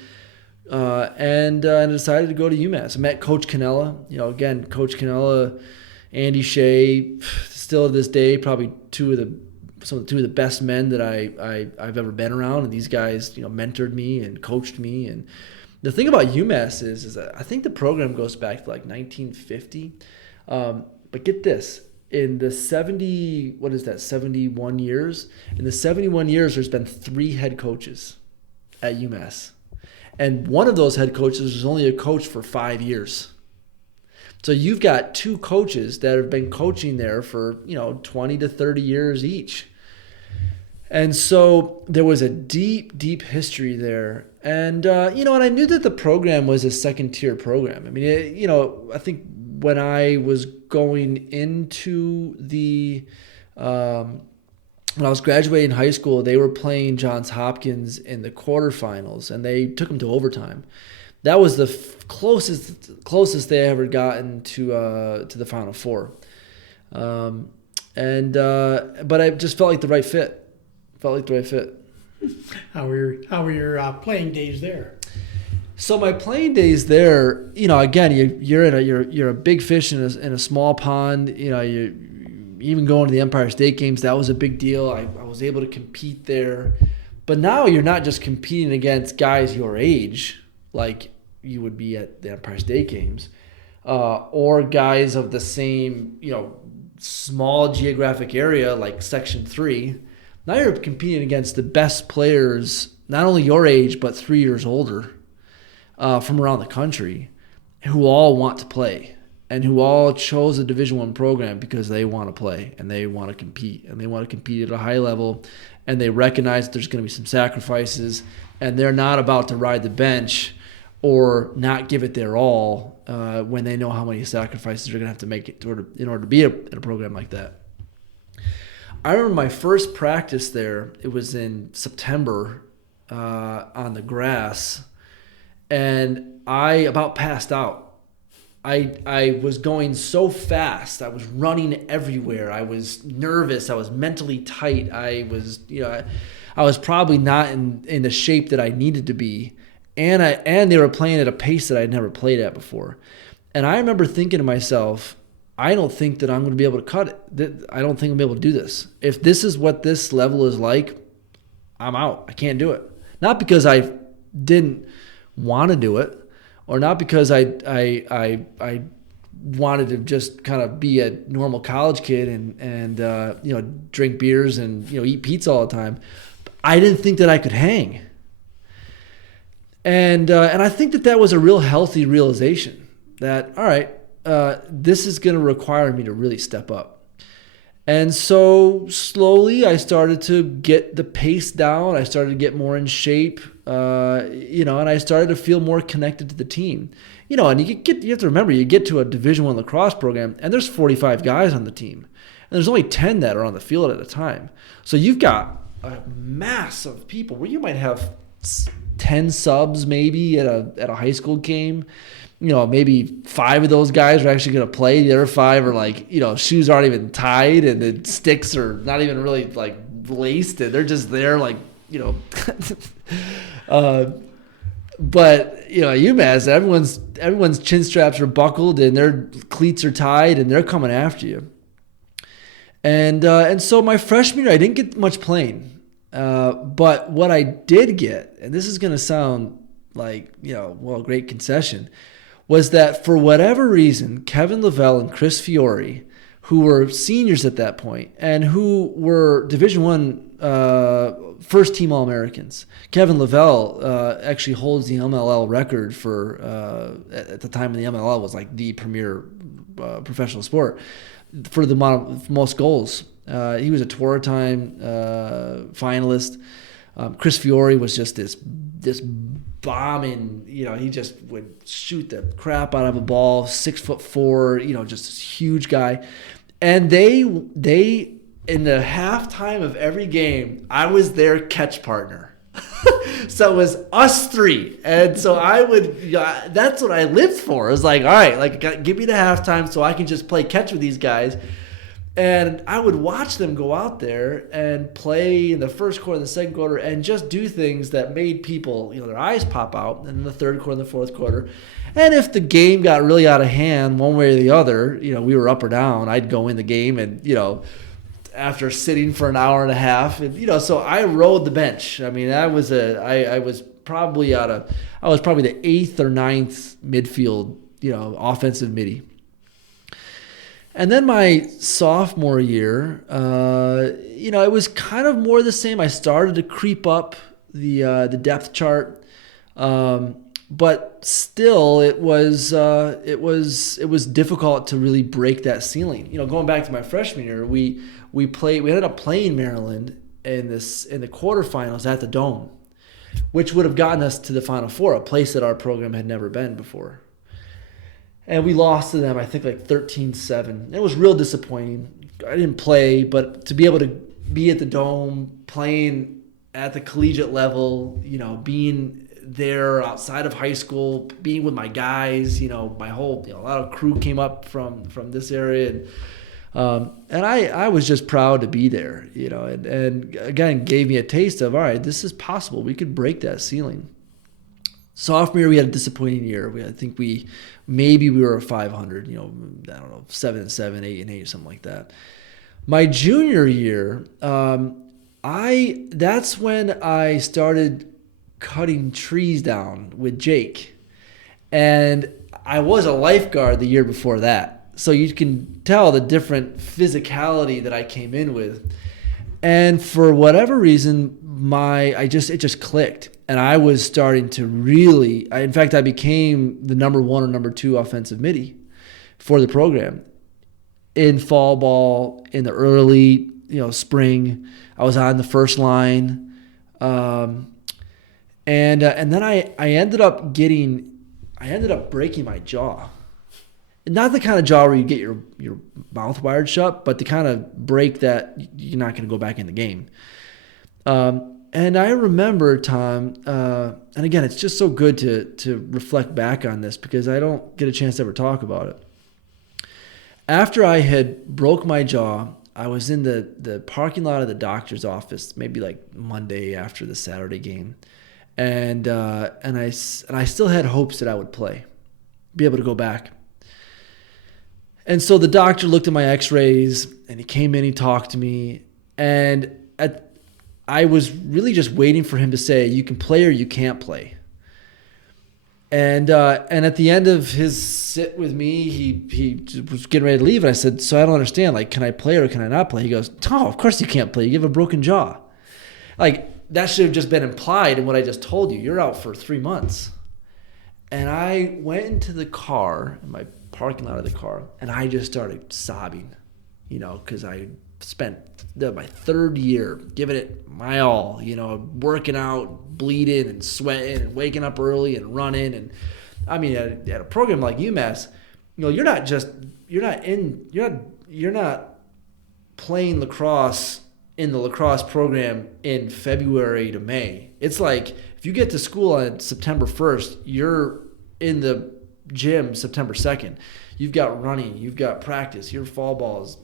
And I decided to go to UMass. I met Coach Cannella. Again, Coach Cannella, Andy Shea, still to this day, probably two of the best men that I've ever been around. And these guys, mentored me and coached me. And the thing about UMass is that I think the program goes back to like 1950. But get this, in the 71 years? In the 71 years, there's been 3 head coaches at UMass. And one of those head coaches was only a coach for 5 years. So you've got 2 coaches that have been coaching there for, 20 to 30 years each. And so there was a deep, deep history there. And, and I knew that the program was a second-tier program. I mean, I think when I was going into when I was graduating high school, they were playing Johns Hopkins in the quarterfinals, and they took them to overtime. That was the closest they ever gotten to the Final Four. But I just felt like the right fit. How were your playing days there? So my playing days there, again, you're a big fish in a small pond. You even going to the Empire State Games, that was a big deal. I was able to compete there. But now you're not just competing against guys your age, like you would be at the Empire State Games, or guys of the same, small geographic area like Section 3. Now you're competing against the best players, not only your age, but 3 years older. From around the country, who all want to play, and who all chose a Division I program because they want to play and they want to compete, and they want to compete at a high level, and they recognize that there's going to be some sacrifices, and they're not about to ride the bench or not give it their all when they know how many sacrifices they're going to have to make in order to be in a program like that. I remember my first practice there. It was in September on the grass. And I about passed out. I was going so fast. I was running everywhere. I was nervous. I was mentally tight. I was probably not in the shape that I needed to be. And they were playing at a pace that I'd never played at before. And I remember thinking to myself, I don't think that I'm going to be able to cut it. I don't think I'm going to be able to do this. If this is what this level is like, I'm out. I can't do it. Not because I didn't want to do it, or not because I wanted to just kind of be a normal college kid and drink beers and eat pizza all the time. I didn't think that I could hang, and I think that was a real healthy realization that, all right, this is going to require me to really step up. And so slowly I started to get the pace down. I started to get more in shape, and I started to feel more connected to the team. And you have to remember, you get to a Division I lacrosse program, and there's 45 guys on the team. And there's only 10 that are on the field at a time. So you've got a mass of people where you might have 10 subs maybe at a high school game. Maybe 5 of those guys are actually going to play. The other 5 are like, shoes aren't even tied and the sticks are not even really like laced. And they're just there like, but at UMass, everyone's chin straps are buckled and their cleats are tied and they're coming after you. And so my freshman year, I didn't get much playing. But what I did get, and this is going to sound like, great concession, was that for whatever reason, Kevin Lavelle and Chris Fiore, who were seniors at that point and who were Division I first team All-Americans. Kevin Lavelle actually holds the MLL record for, at the time when the MLL was like the premier professional sport, for the most goals. He was a tour time finalist. Chris Fiore was just this bombing, he just would shoot the crap out of a ball, 6'4", just this huge guy. And they in the halftime of every game, I was their catch partner. So it was us 3. And so that's what I lived for. I was like, all right, give me the halftime so I can just play catch with these guys. And I would watch them go out there and play in the first quarter, the second quarter, and just do things that made people, their eyes pop out in the third quarter and the fourth quarter. And if the game got really out of hand one way or the other, we were up or down, I'd go in the game and, after sitting for an hour and a half, and, so I rode the bench. I mean, I was probably the 8th or 9th midfield, offensive midi. And then my sophomore year, it was kind of more the same. I started to creep up the depth chart, but still, it was difficult to really break that ceiling. Going back to my freshman year, we ended up playing Maryland in the quarterfinals at the Dome, which would have gotten us to the Final Four, a place that our program had never been before. And we lost to them, I think, like 13-7. It was real disappointing. I didn't play, but to be able to be at the Dome, playing at the collegiate level, being there outside of high school, being with my guys, my whole, a lot of crew came up from this area. And I was just proud to be there, and again, gave me a taste of, all right, this is possible. We could break that ceiling. Sophomore year, we had a disappointing year. I think we were 500, I don't know, 7-7, 8-8, something like that. My junior year, that's when I started cutting trees down with Jake. And I was a lifeguard the year before that. So you can tell the different physicality that I came in with. And for whatever reason, it just clicked. And I was starting to I became the number 1 or number 2 offensive midi for the program. In fall ball, in the early, spring, I was on the first line. And then I ended up breaking my jaw. Not the kind of jaw where you get your mouth wired shut, but the kind of break that you're not going to go back in the game. And I remember, Tom, and again, it's just so good to reflect back on this because I don't get a chance to ever talk about it. After I had broke my jaw, I was in the parking lot of the doctor's office, maybe like Monday after the Saturday game, and I still had hopes that I would play, be able to go back. And so the doctor looked at my x-rays, and he came in, he talked to me, and I was really just waiting for him to say, you can play or you can't play. And at the end of his sit with me, he was getting ready to leave, and I said, so I don't understand, like, can I play or can I not play? He goes, no, of course you can't play. You have a broken jaw. Like, that should have just been implied in what I just told you. You're out for 3 months. And I went into the car, in my parking lot of the car, and I just started sobbing, because I spent my third year giving it my all, working out, bleeding and sweating and waking up early and running. And I mean, at a program like UMass, you're not playing lacrosse in the lacrosse program in February to May. It's like if you get to school on September 1st, you're in the gym September 2nd. You've got running, you've got practice, your fall balls,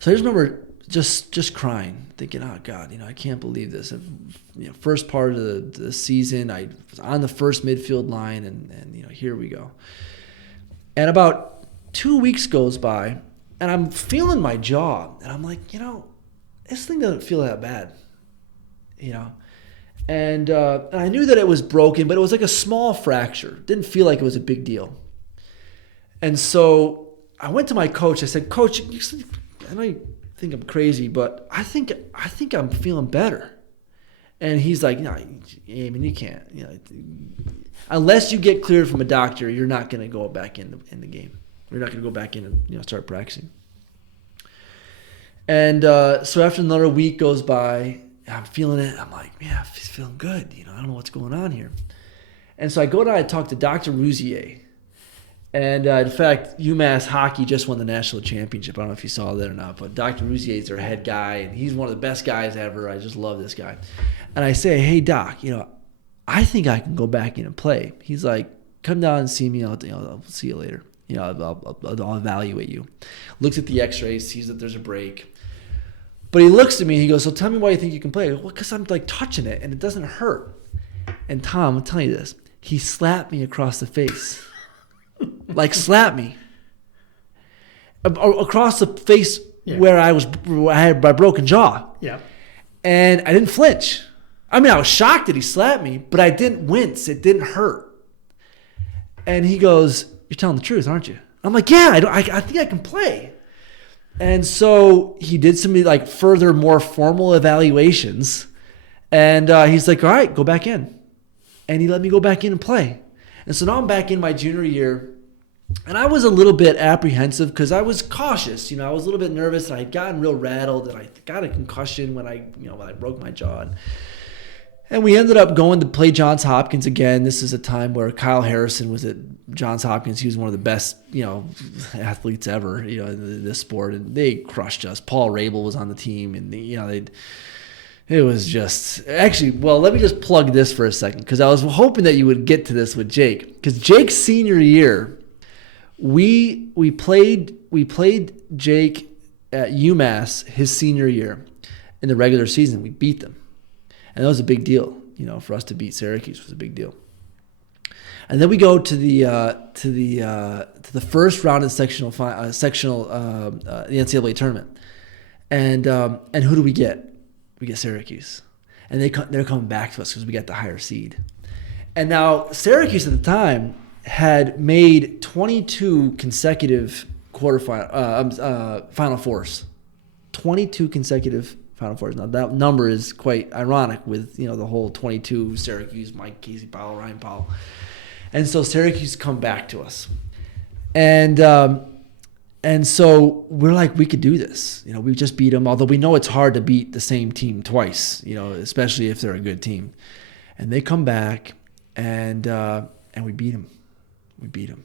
So I just remember just crying, thinking, oh God, I can't believe this. First part of the season, I was on the first midfield line, and here we go. And about 2 weeks goes by, and I'm feeling my jaw, and I'm like, this thing doesn't feel that bad, And I knew that it was broken, but it was like a small fracture. Didn't feel like it was a big deal. And so I went to my coach. I said, Coach, I know you think I'm crazy, but I think I'm feeling better. And he's like, no, Yaman, you can't. Unless you get cleared from a doctor, you're not going to go back in the game. You're not going to go back in and start practicing. And so after another week goes by, I'm feeling it. I'm like, man, I'm feeling good. I don't know what's going on here. And so I go down and talk to Dr. Rousier. And in fact, UMass hockey just won the national championship. I don't know if you saw that or not, but Dr. Rousier is their head guy, and he's one of the best guys ever. I just love this guy. And I say, hey, Doc, I think I can go back in and play. He's like, come down and see me. I'll see you later. I'll evaluate you. Looks at the x-rays, sees that there's a break. But he looks at me, he goes, so tell me why you think you can play. I go, well, because I'm like touching it, and it doesn't hurt. And Tom, I'll tell you this. He slapped me across the face. Like slapped me across the face where I had my broken jaw. Yeah. And I didn't flinch. I mean, I was shocked that he slapped me, but I didn't wince. It didn't hurt. And he goes, you're telling the truth, aren't you? I'm like, yeah, I think I can play. And so he did some like further, more formal evaluations. And he's like, all right, go back in. And he let me go back in and play. And so now I'm back in my junior year, and I was a little bit apprehensive because I was cautious. I was a little bit nervous, and I had gotten real rattled, and I got a concussion when I broke my jaw. And we ended up going to play Johns Hopkins again. This is a time where Kyle Harrison was at Johns Hopkins. He was one of the best, athletes ever, in this sport, and they crushed us. Paul Rabel was on the team, and it was just actually, well, let me just plug this for a second because I was hoping that you would get to this with Jake. Because Jake's senior year, we played Jake at UMass his senior year in the regular season. We beat them. And that was a big deal. For us to beat Syracuse was a big deal. And then we go to the first round of the NCAA tournament. And who do we get? We get Syracuse, and they're coming back to us because we got the higher seed. And now Syracuse at the time had made 22 consecutive Final Fours, 22 consecutive Final Fours. Now that number is quite ironic with the whole 22 Syracuse, Mike Casey Powell, Ryan Powell, and so Syracuse come back to us, and so we're like, we could do this. We just beat them, although we know it's hard to beat the same team twice, especially if they're a good team. And they come back, and we beat them. We beat them.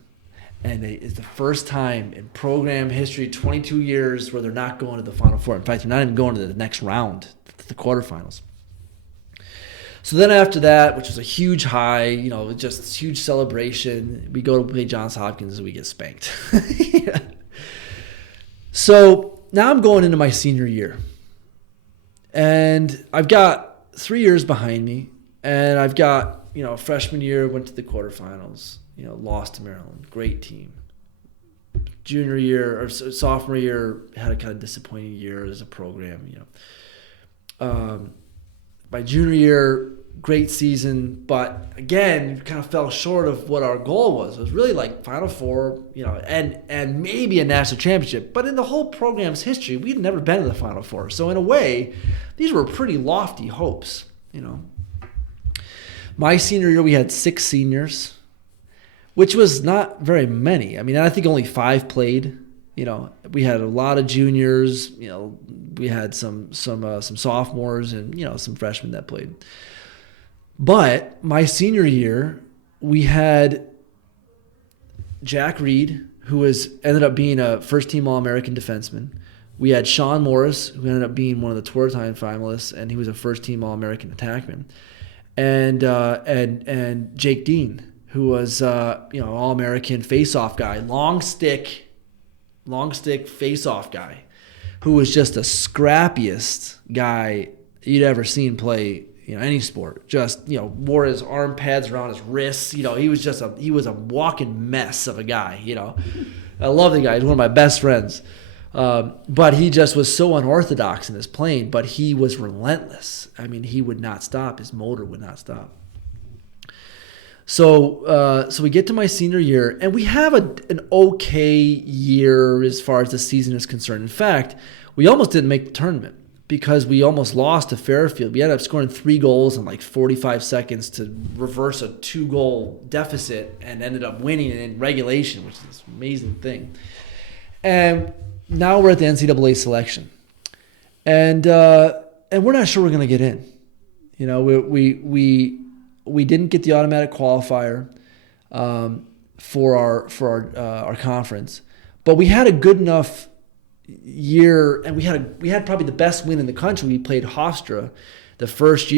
And it's the first time in program history, 22 years, where they're not going to the Final Four. In fact, they're not even going to the next round, the quarterfinals. So then after that, which was a huge high, just huge celebration, we go to play Johns Hopkins and we get spanked. Yeah. So now I'm going into my senior year, and I've got 3 years behind me, and I've got, freshman year, went to the quarterfinals, lost to Maryland, great team. Junior year or sophomore year, had a kind of disappointing year as a program, My junior year, great season, but again, kind of fell short of what our goal was. It was really like Final Four, and maybe a national championship. But in the whole program's history, we'd never been to the Final Four. So in a way, these were pretty lofty hopes, My senior year, we had 6 seniors, which was not very many. I mean, I think only 5 played. We had a lot of juniors. We had some sophomores and some freshmen that played. But my senior year, we had Jack Reed, who ended up being a first-team All-American defenseman. We had Sean Morris, who ended up being one of the tour time finalists, and he was a first-team All-American attackman, and Jake Dean, who was All-American face-off guy, long stick face-off guy, who was just the scrappiest guy you'd ever seen play any sport. Just wore his arm pads around his wrists. He was a walking mess of a guy. I love the guy. He's one of my best friends. But he just was so unorthodox in his playing, but he was relentless. I mean, he would not stop. His motor would not stop. So we get to my senior year, and we have an okay year as far as the season is concerned. In fact, we almost didn't make the tournament because we almost lost to Fairfield. We ended up scoring 3 goals in like 45 seconds to reverse a 2-goal deficit and ended up winning in regulation, which is this amazing thing. And now we're at the NCAA selection, and we're not sure we're going to get in. We didn't get the automatic qualifier for our conference, but we had a good enough year, and we had probably the best win in the country. We played Hofstra the first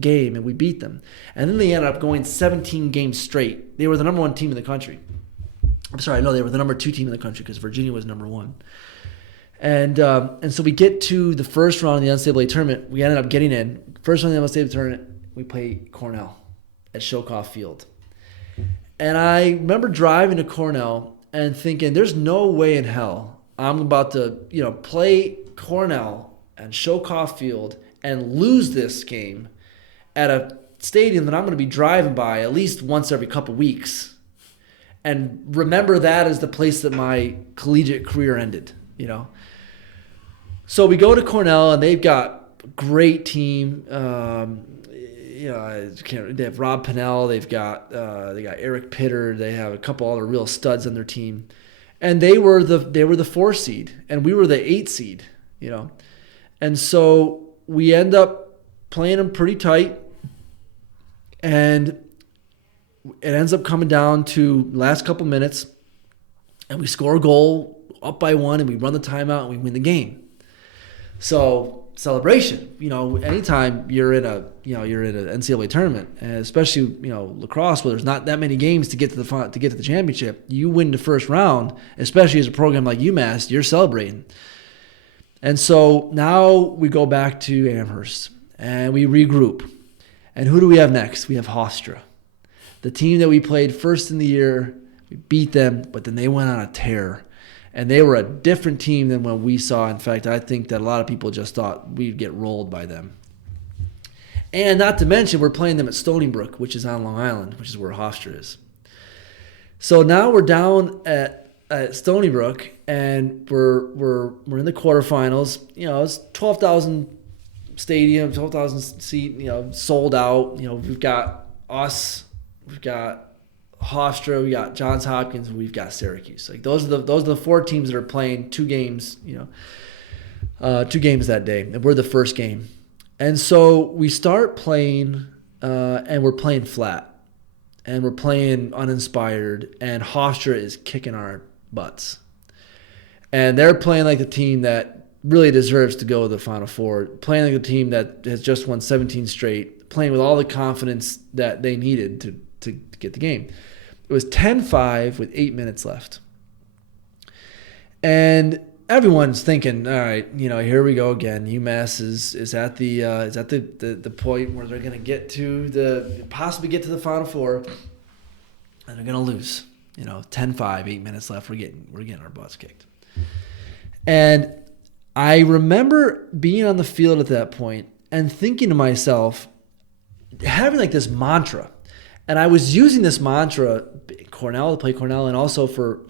game, and we beat them, and then they ended up going 17 games straight. They were the number 1 team in the country. I'm sorry, no, they were the number 2 team in the country because Virginia was number 1. And so we get to the first round of the NCAA tournament. We ended up getting in. First round of the NCAA tournament, we play Cornell at Shokoff Field. And I remember driving to Cornell and thinking, there's no way in hell I'm about to play Cornell and Shokoff Field and lose this game at a stadium that I'm going to be driving by at least once every couple weeks. And remember that as the place that my collegiate career ended, So we go to Cornell, and they've got a great team. They have Rob Pennell. They got Eric Pitter. They have a couple other real studs on their team, and they were the 4 seed, and we were the 8 seed, And so we end up playing them pretty tight, and it ends up coming down to last couple minutes, and we score a goal up by 1, and we run the timeout, and we win the game. So celebration, anytime you're in an NCAA tournament, and especially lacrosse, where there's not that many games to get to the championship, you win the first round, especially as a program like UMass, you're celebrating. And so now we go back to Amherst, and we regroup. And who do we have next? We have Hofstra. The team that we played first in the year, we beat them, but then they went on a tear. And they were a different team than what we saw. In fact, I think that a lot of people just thought we'd get rolled by them. And not to mention, we're playing them at Stony Brook, which is on Long Island, which is where Hofstra is. So now we're down at Stony Brook, and we're in the quarterfinals. It's 12,000 stadium, 12,000 seat, sold out. We've got us. We've got Hofstra, we got Johns Hopkins, and we've got Syracuse. Like those are the 4 teams that are playing 2 games, 2 games that day, and we're the first game. And so we start playing, and we're playing flat, and we're playing uninspired, and Hofstra is kicking our butts, and they're playing like the team that really deserves to go to the Final Four, playing like a team that has just won 17 straight, playing with all the confidence that they needed to get the game. It was 10-5 with 8 minutes left. And everyone's thinking, all right, here we go again. UMass is at the point where they're going to possibly get to the Final Four, and they're going to lose. 10-5, 8 minutes left. We're getting our butts kicked. And I remember being on the field at that point and thinking to myself, having like this mantra. And I was using this mantra, to play Cornell, and also for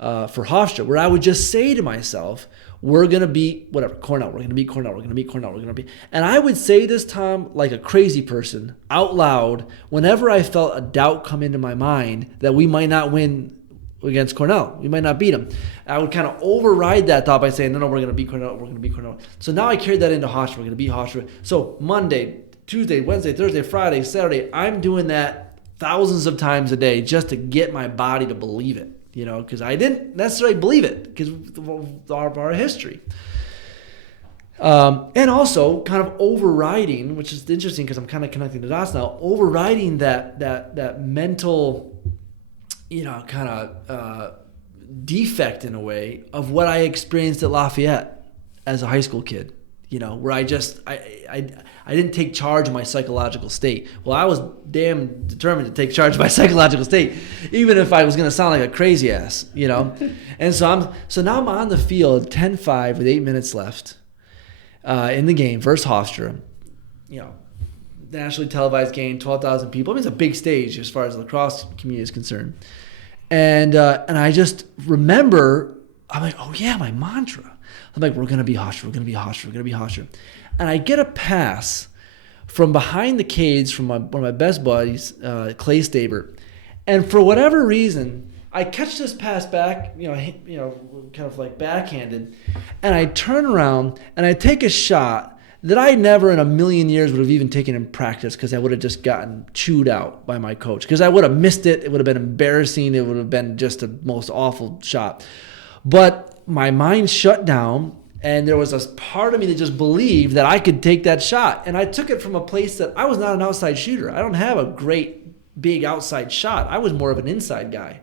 Hofstra, where I would just say to myself, we're going to beat Cornell, we're going to beat Cornell, we're going to beat Cornell, we're going to beat. And I would say this, Tom, like a crazy person, out loud, whenever I felt a doubt come into my mind that we might not win against Cornell, we might not beat them. I would kind of override that thought by saying, no, we're going to beat Cornell, we're going to beat Cornell. So now I carried that into Hofstra, we're going to beat Hofstra. So Monday, Tuesday, Wednesday, Thursday, Friday, Saturday, I'm doing that thousands of times a day just to get my body to believe it. because I didn't necessarily believe it because of our history. And also kind of overriding, which is interesting because I'm kind of connecting the dots now, overriding that mental, kind of defect in a way of what I experienced at Lafayette as a high school kid, where I didn't take charge of my psychological state. Well, I was damn determined to take charge of my psychological state, even if I was going to sound like a crazy ass, And so now I'm on the field 10-5 with 8 minutes left. In the game versus Hofstra, nationally televised game, 12,000 people. I mean, it's a big stage as far as the lacrosse community is concerned. And I just remember, I'm like, oh yeah, my mantra. I'm like, we're gonna be Hofstra, we're gonna be Hofstra, we're gonna be Hofstra. And I get a pass from behind the cage from one of my best buddies, Clay Staber, and for whatever reason, I catch this pass back, kind of like backhanded, and I turn around and I take a shot that I never in a million years would have even taken in practice because I would have just gotten chewed out by my coach because I would have missed it. It would have been embarrassing. It would have been just the most awful shot. But my mind shut down, and there was a part of me that just believed that I could take that shot. And I took it from a place that I was not an outside shooter. I don't have a great big outside shot. I was more of an inside guy.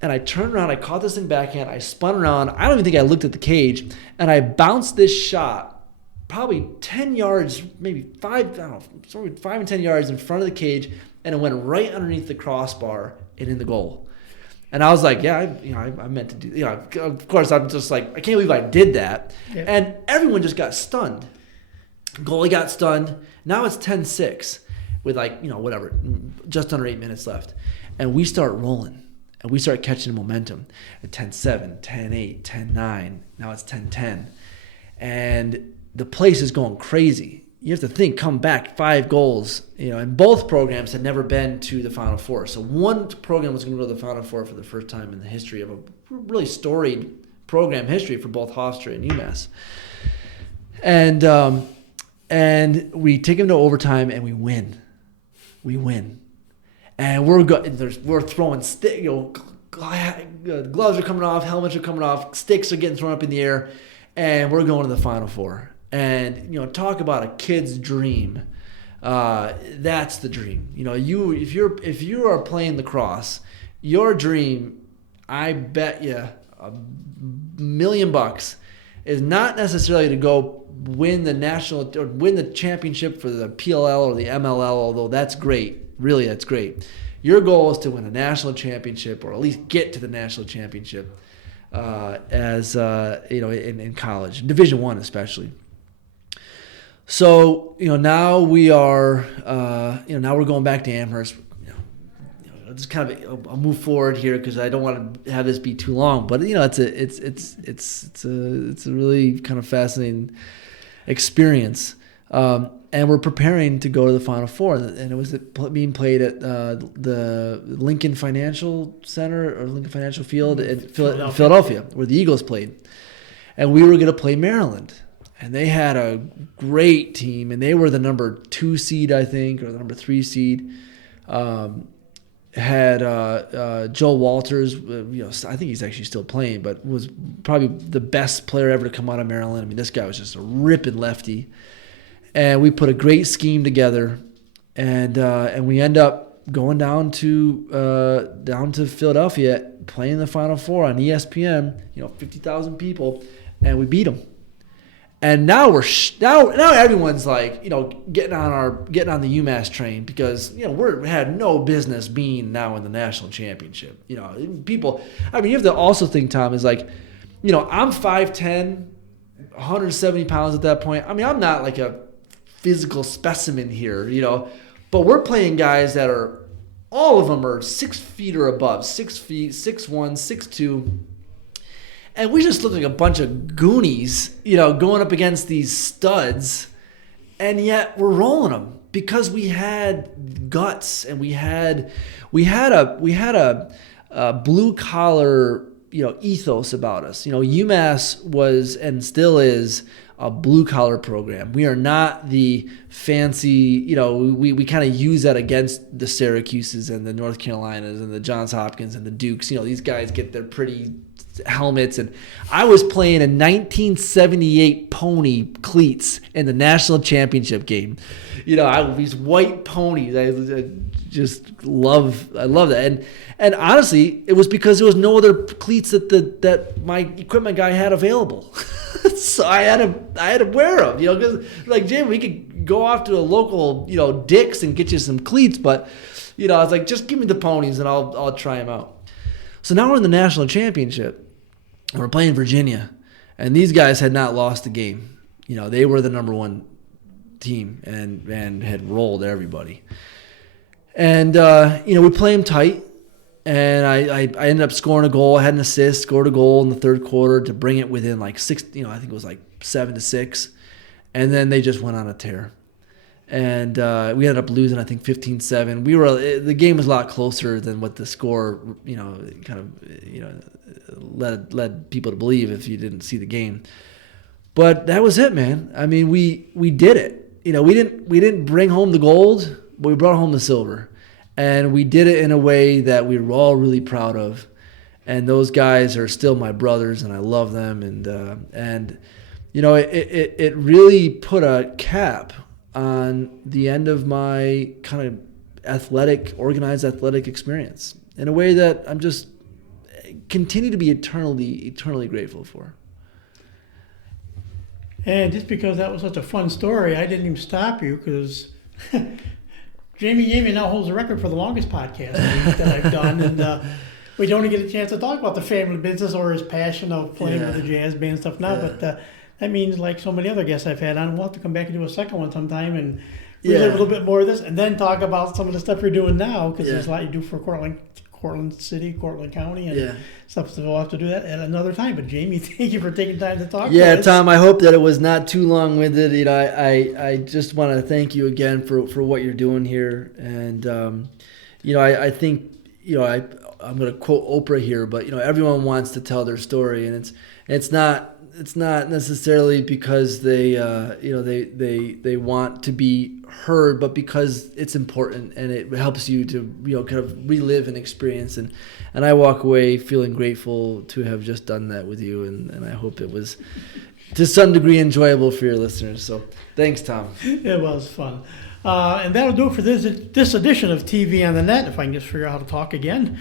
And I turned around, I caught this thing backhand, I spun around, I don't even think I looked at the cage, and I bounced this shot probably 10 yards, maybe 5 and 10 yards in front of the cage, and it went right underneath the crossbar and in the goal. And I was like, yeah, I meant to do, of course, I'm just like, I can't believe I did that. Yeah. And everyone just got stunned. Goalie got stunned. Now it's 10-6 with just under 8 minutes left. And we start rolling. And we start catching momentum at 10-7, 10-8, 10-9. Now it's 10-10. And the place is going crazy. You have to think, come back 5 goals. And both programs had never been to the Final Four. So one program was going to go to the Final Four for the first time in the history of a really storied program history for both Hofstra and UMass. And we take them to overtime and we win. We win. And we're throwing gloves are coming off, helmets are coming off, sticks are getting thrown up in the air, and we're going to the Final Four. And talk about a kid's dream. That's the dream. If you are playing lacrosse, your dream, I bet you $1 million, is not necessarily to go win the national or win the championship for the PLL or the MLL, although that's great. Really, that's great. Your goal is to win a national championship, or at least get to the national championship, in college, Division I especially. So now we are, now we're going back to Amherst. Just kind of I'll move forward here because I don't want to have this be too long. But it's a really kind of fascinating experience. And we're preparing to go to the Final Four, and it was being played at the Lincoln Financial Center or Lincoln Financial Field in Philadelphia, where the Eagles played. And we were going to play Maryland, and they had a great team, and they were the number 2 seed, I think, or the number 3 seed. Had Joe Walters, I think he's actually still playing, but was probably the best player ever to come out of Maryland. I mean, this guy was just a ripping lefty. And we put a great scheme together, and we end up going down to Philadelphia, playing the Final Four on ESPN. 50,000 people, and we beat them. And now now everyone's like getting on the UMass train because we had no business being now in the national championship. People. I mean, you have to also think, Tom, is like, I'm 5'10", 170 pounds at that point. I mean, I'm not like a physical specimen here, but we're playing guys that are, all of them are 6 feet or above, 6 feet, 6'1", 6'2", and we just look like a bunch of goonies, going up against these studs, and yet we're rolling them because we had guts and we had a blue collar ethos about us. UMass was and still is a blue collar program. We are not the fancy, we kind of use that against the Syracuses and the North Carolinas and the Johns Hopkins and the Dukes. These guys get their pretty helmets, and I was playing a 1978 pony cleats in the national championship game. These white ponies. I just love that. And honestly, it was because there was no other cleats that my equipment guy had available. So I had to wear them, because like, Jim, we could go off to a local, Dick's and get you some cleats, but I was like, just give me the ponies and I'll try them out. So now we're in the national championship. We're playing Virginia, and these guys had not lost a game. They were the number one team and had rolled everybody. And we play them tight. And I ended up scoring a goal. I had an assist, scored a goal in the third quarter to bring it within like 6, I think it was like 7-6. And then they just went on a tear. And we ended up losing, I think, 15-7. The game was a lot closer than what the score, led people to believe if you didn't see the game. But that was it, man. I mean, we did it. We didn't bring home the gold, but we brought home the silver. And we did it in a way that we were all really proud of. And those guys are still my brothers, and I love them. And it really put a cap on the end of my kind of organized athletic experience in a way that I'm just continue to be eternally grateful for. And just because that was such a fun story, I didn't even stop you, because Jamie Yaman now holds the record for the longest podcast that I've done, and we don't get a chance to talk about the family business or his passion of playing with the jazz band and stuff now. Yeah. But that means, like so many other guests I've had on, we'll have to come back and do a second one sometime and relive a little bit more of this, and then talk about some of the stuff you're doing now, because there's a lot you do for Cortland City, Cortland County, and stuff. So we'll have to do that at another time. But Jamie, thank you for taking time to talk. Yeah, Tom, I hope that it was not too long-winded. I just want to thank you again for what you're doing here. And I think I'm going to quote Oprah here, but everyone wants to tell their story, and it's not necessarily because they want to be heard, but because it's important and it helps you to kind of relive an experience. And I walk away feeling grateful to have just done that with you, and I hope it was to some degree enjoyable for your listeners. So thanks, Tom. It was fun. And that'll do it for this edition of TV on the Net, if I can just figure out how to talk again.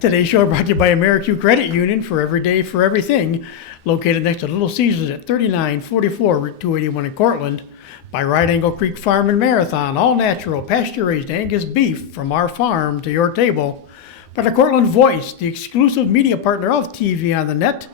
Today's show brought to you by AmeriQ Credit Union, for every day, for everything, located next to Little Caesars at 3944 Route 281 in Cortland. By Right Angle Creek Farm and Marathon, all natural, pasture-raised Angus beef from our farm to your table. By the Cortland Voice, the exclusive media partner of TV on the Net.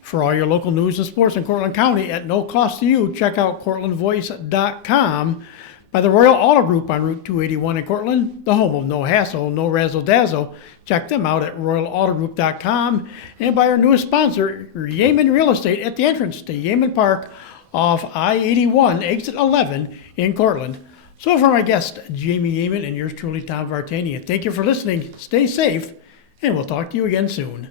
For all your local news and sports in Cortland County at no cost to you, check out cortlandvoice.com. By the Royal Auto Group on Route 281 in Cortland, the home of no hassle, no razzle-dazzle. Check them out at royalautogroup.com. And by our newest sponsor, Yaman Real Estate, at the entrance to Yaman Park off I-81, exit 11 in Cortland. So for my guest, Jamie Yaman, and yours truly, Tom Vartanian, thank you for listening. Stay safe, and we'll talk to you again soon.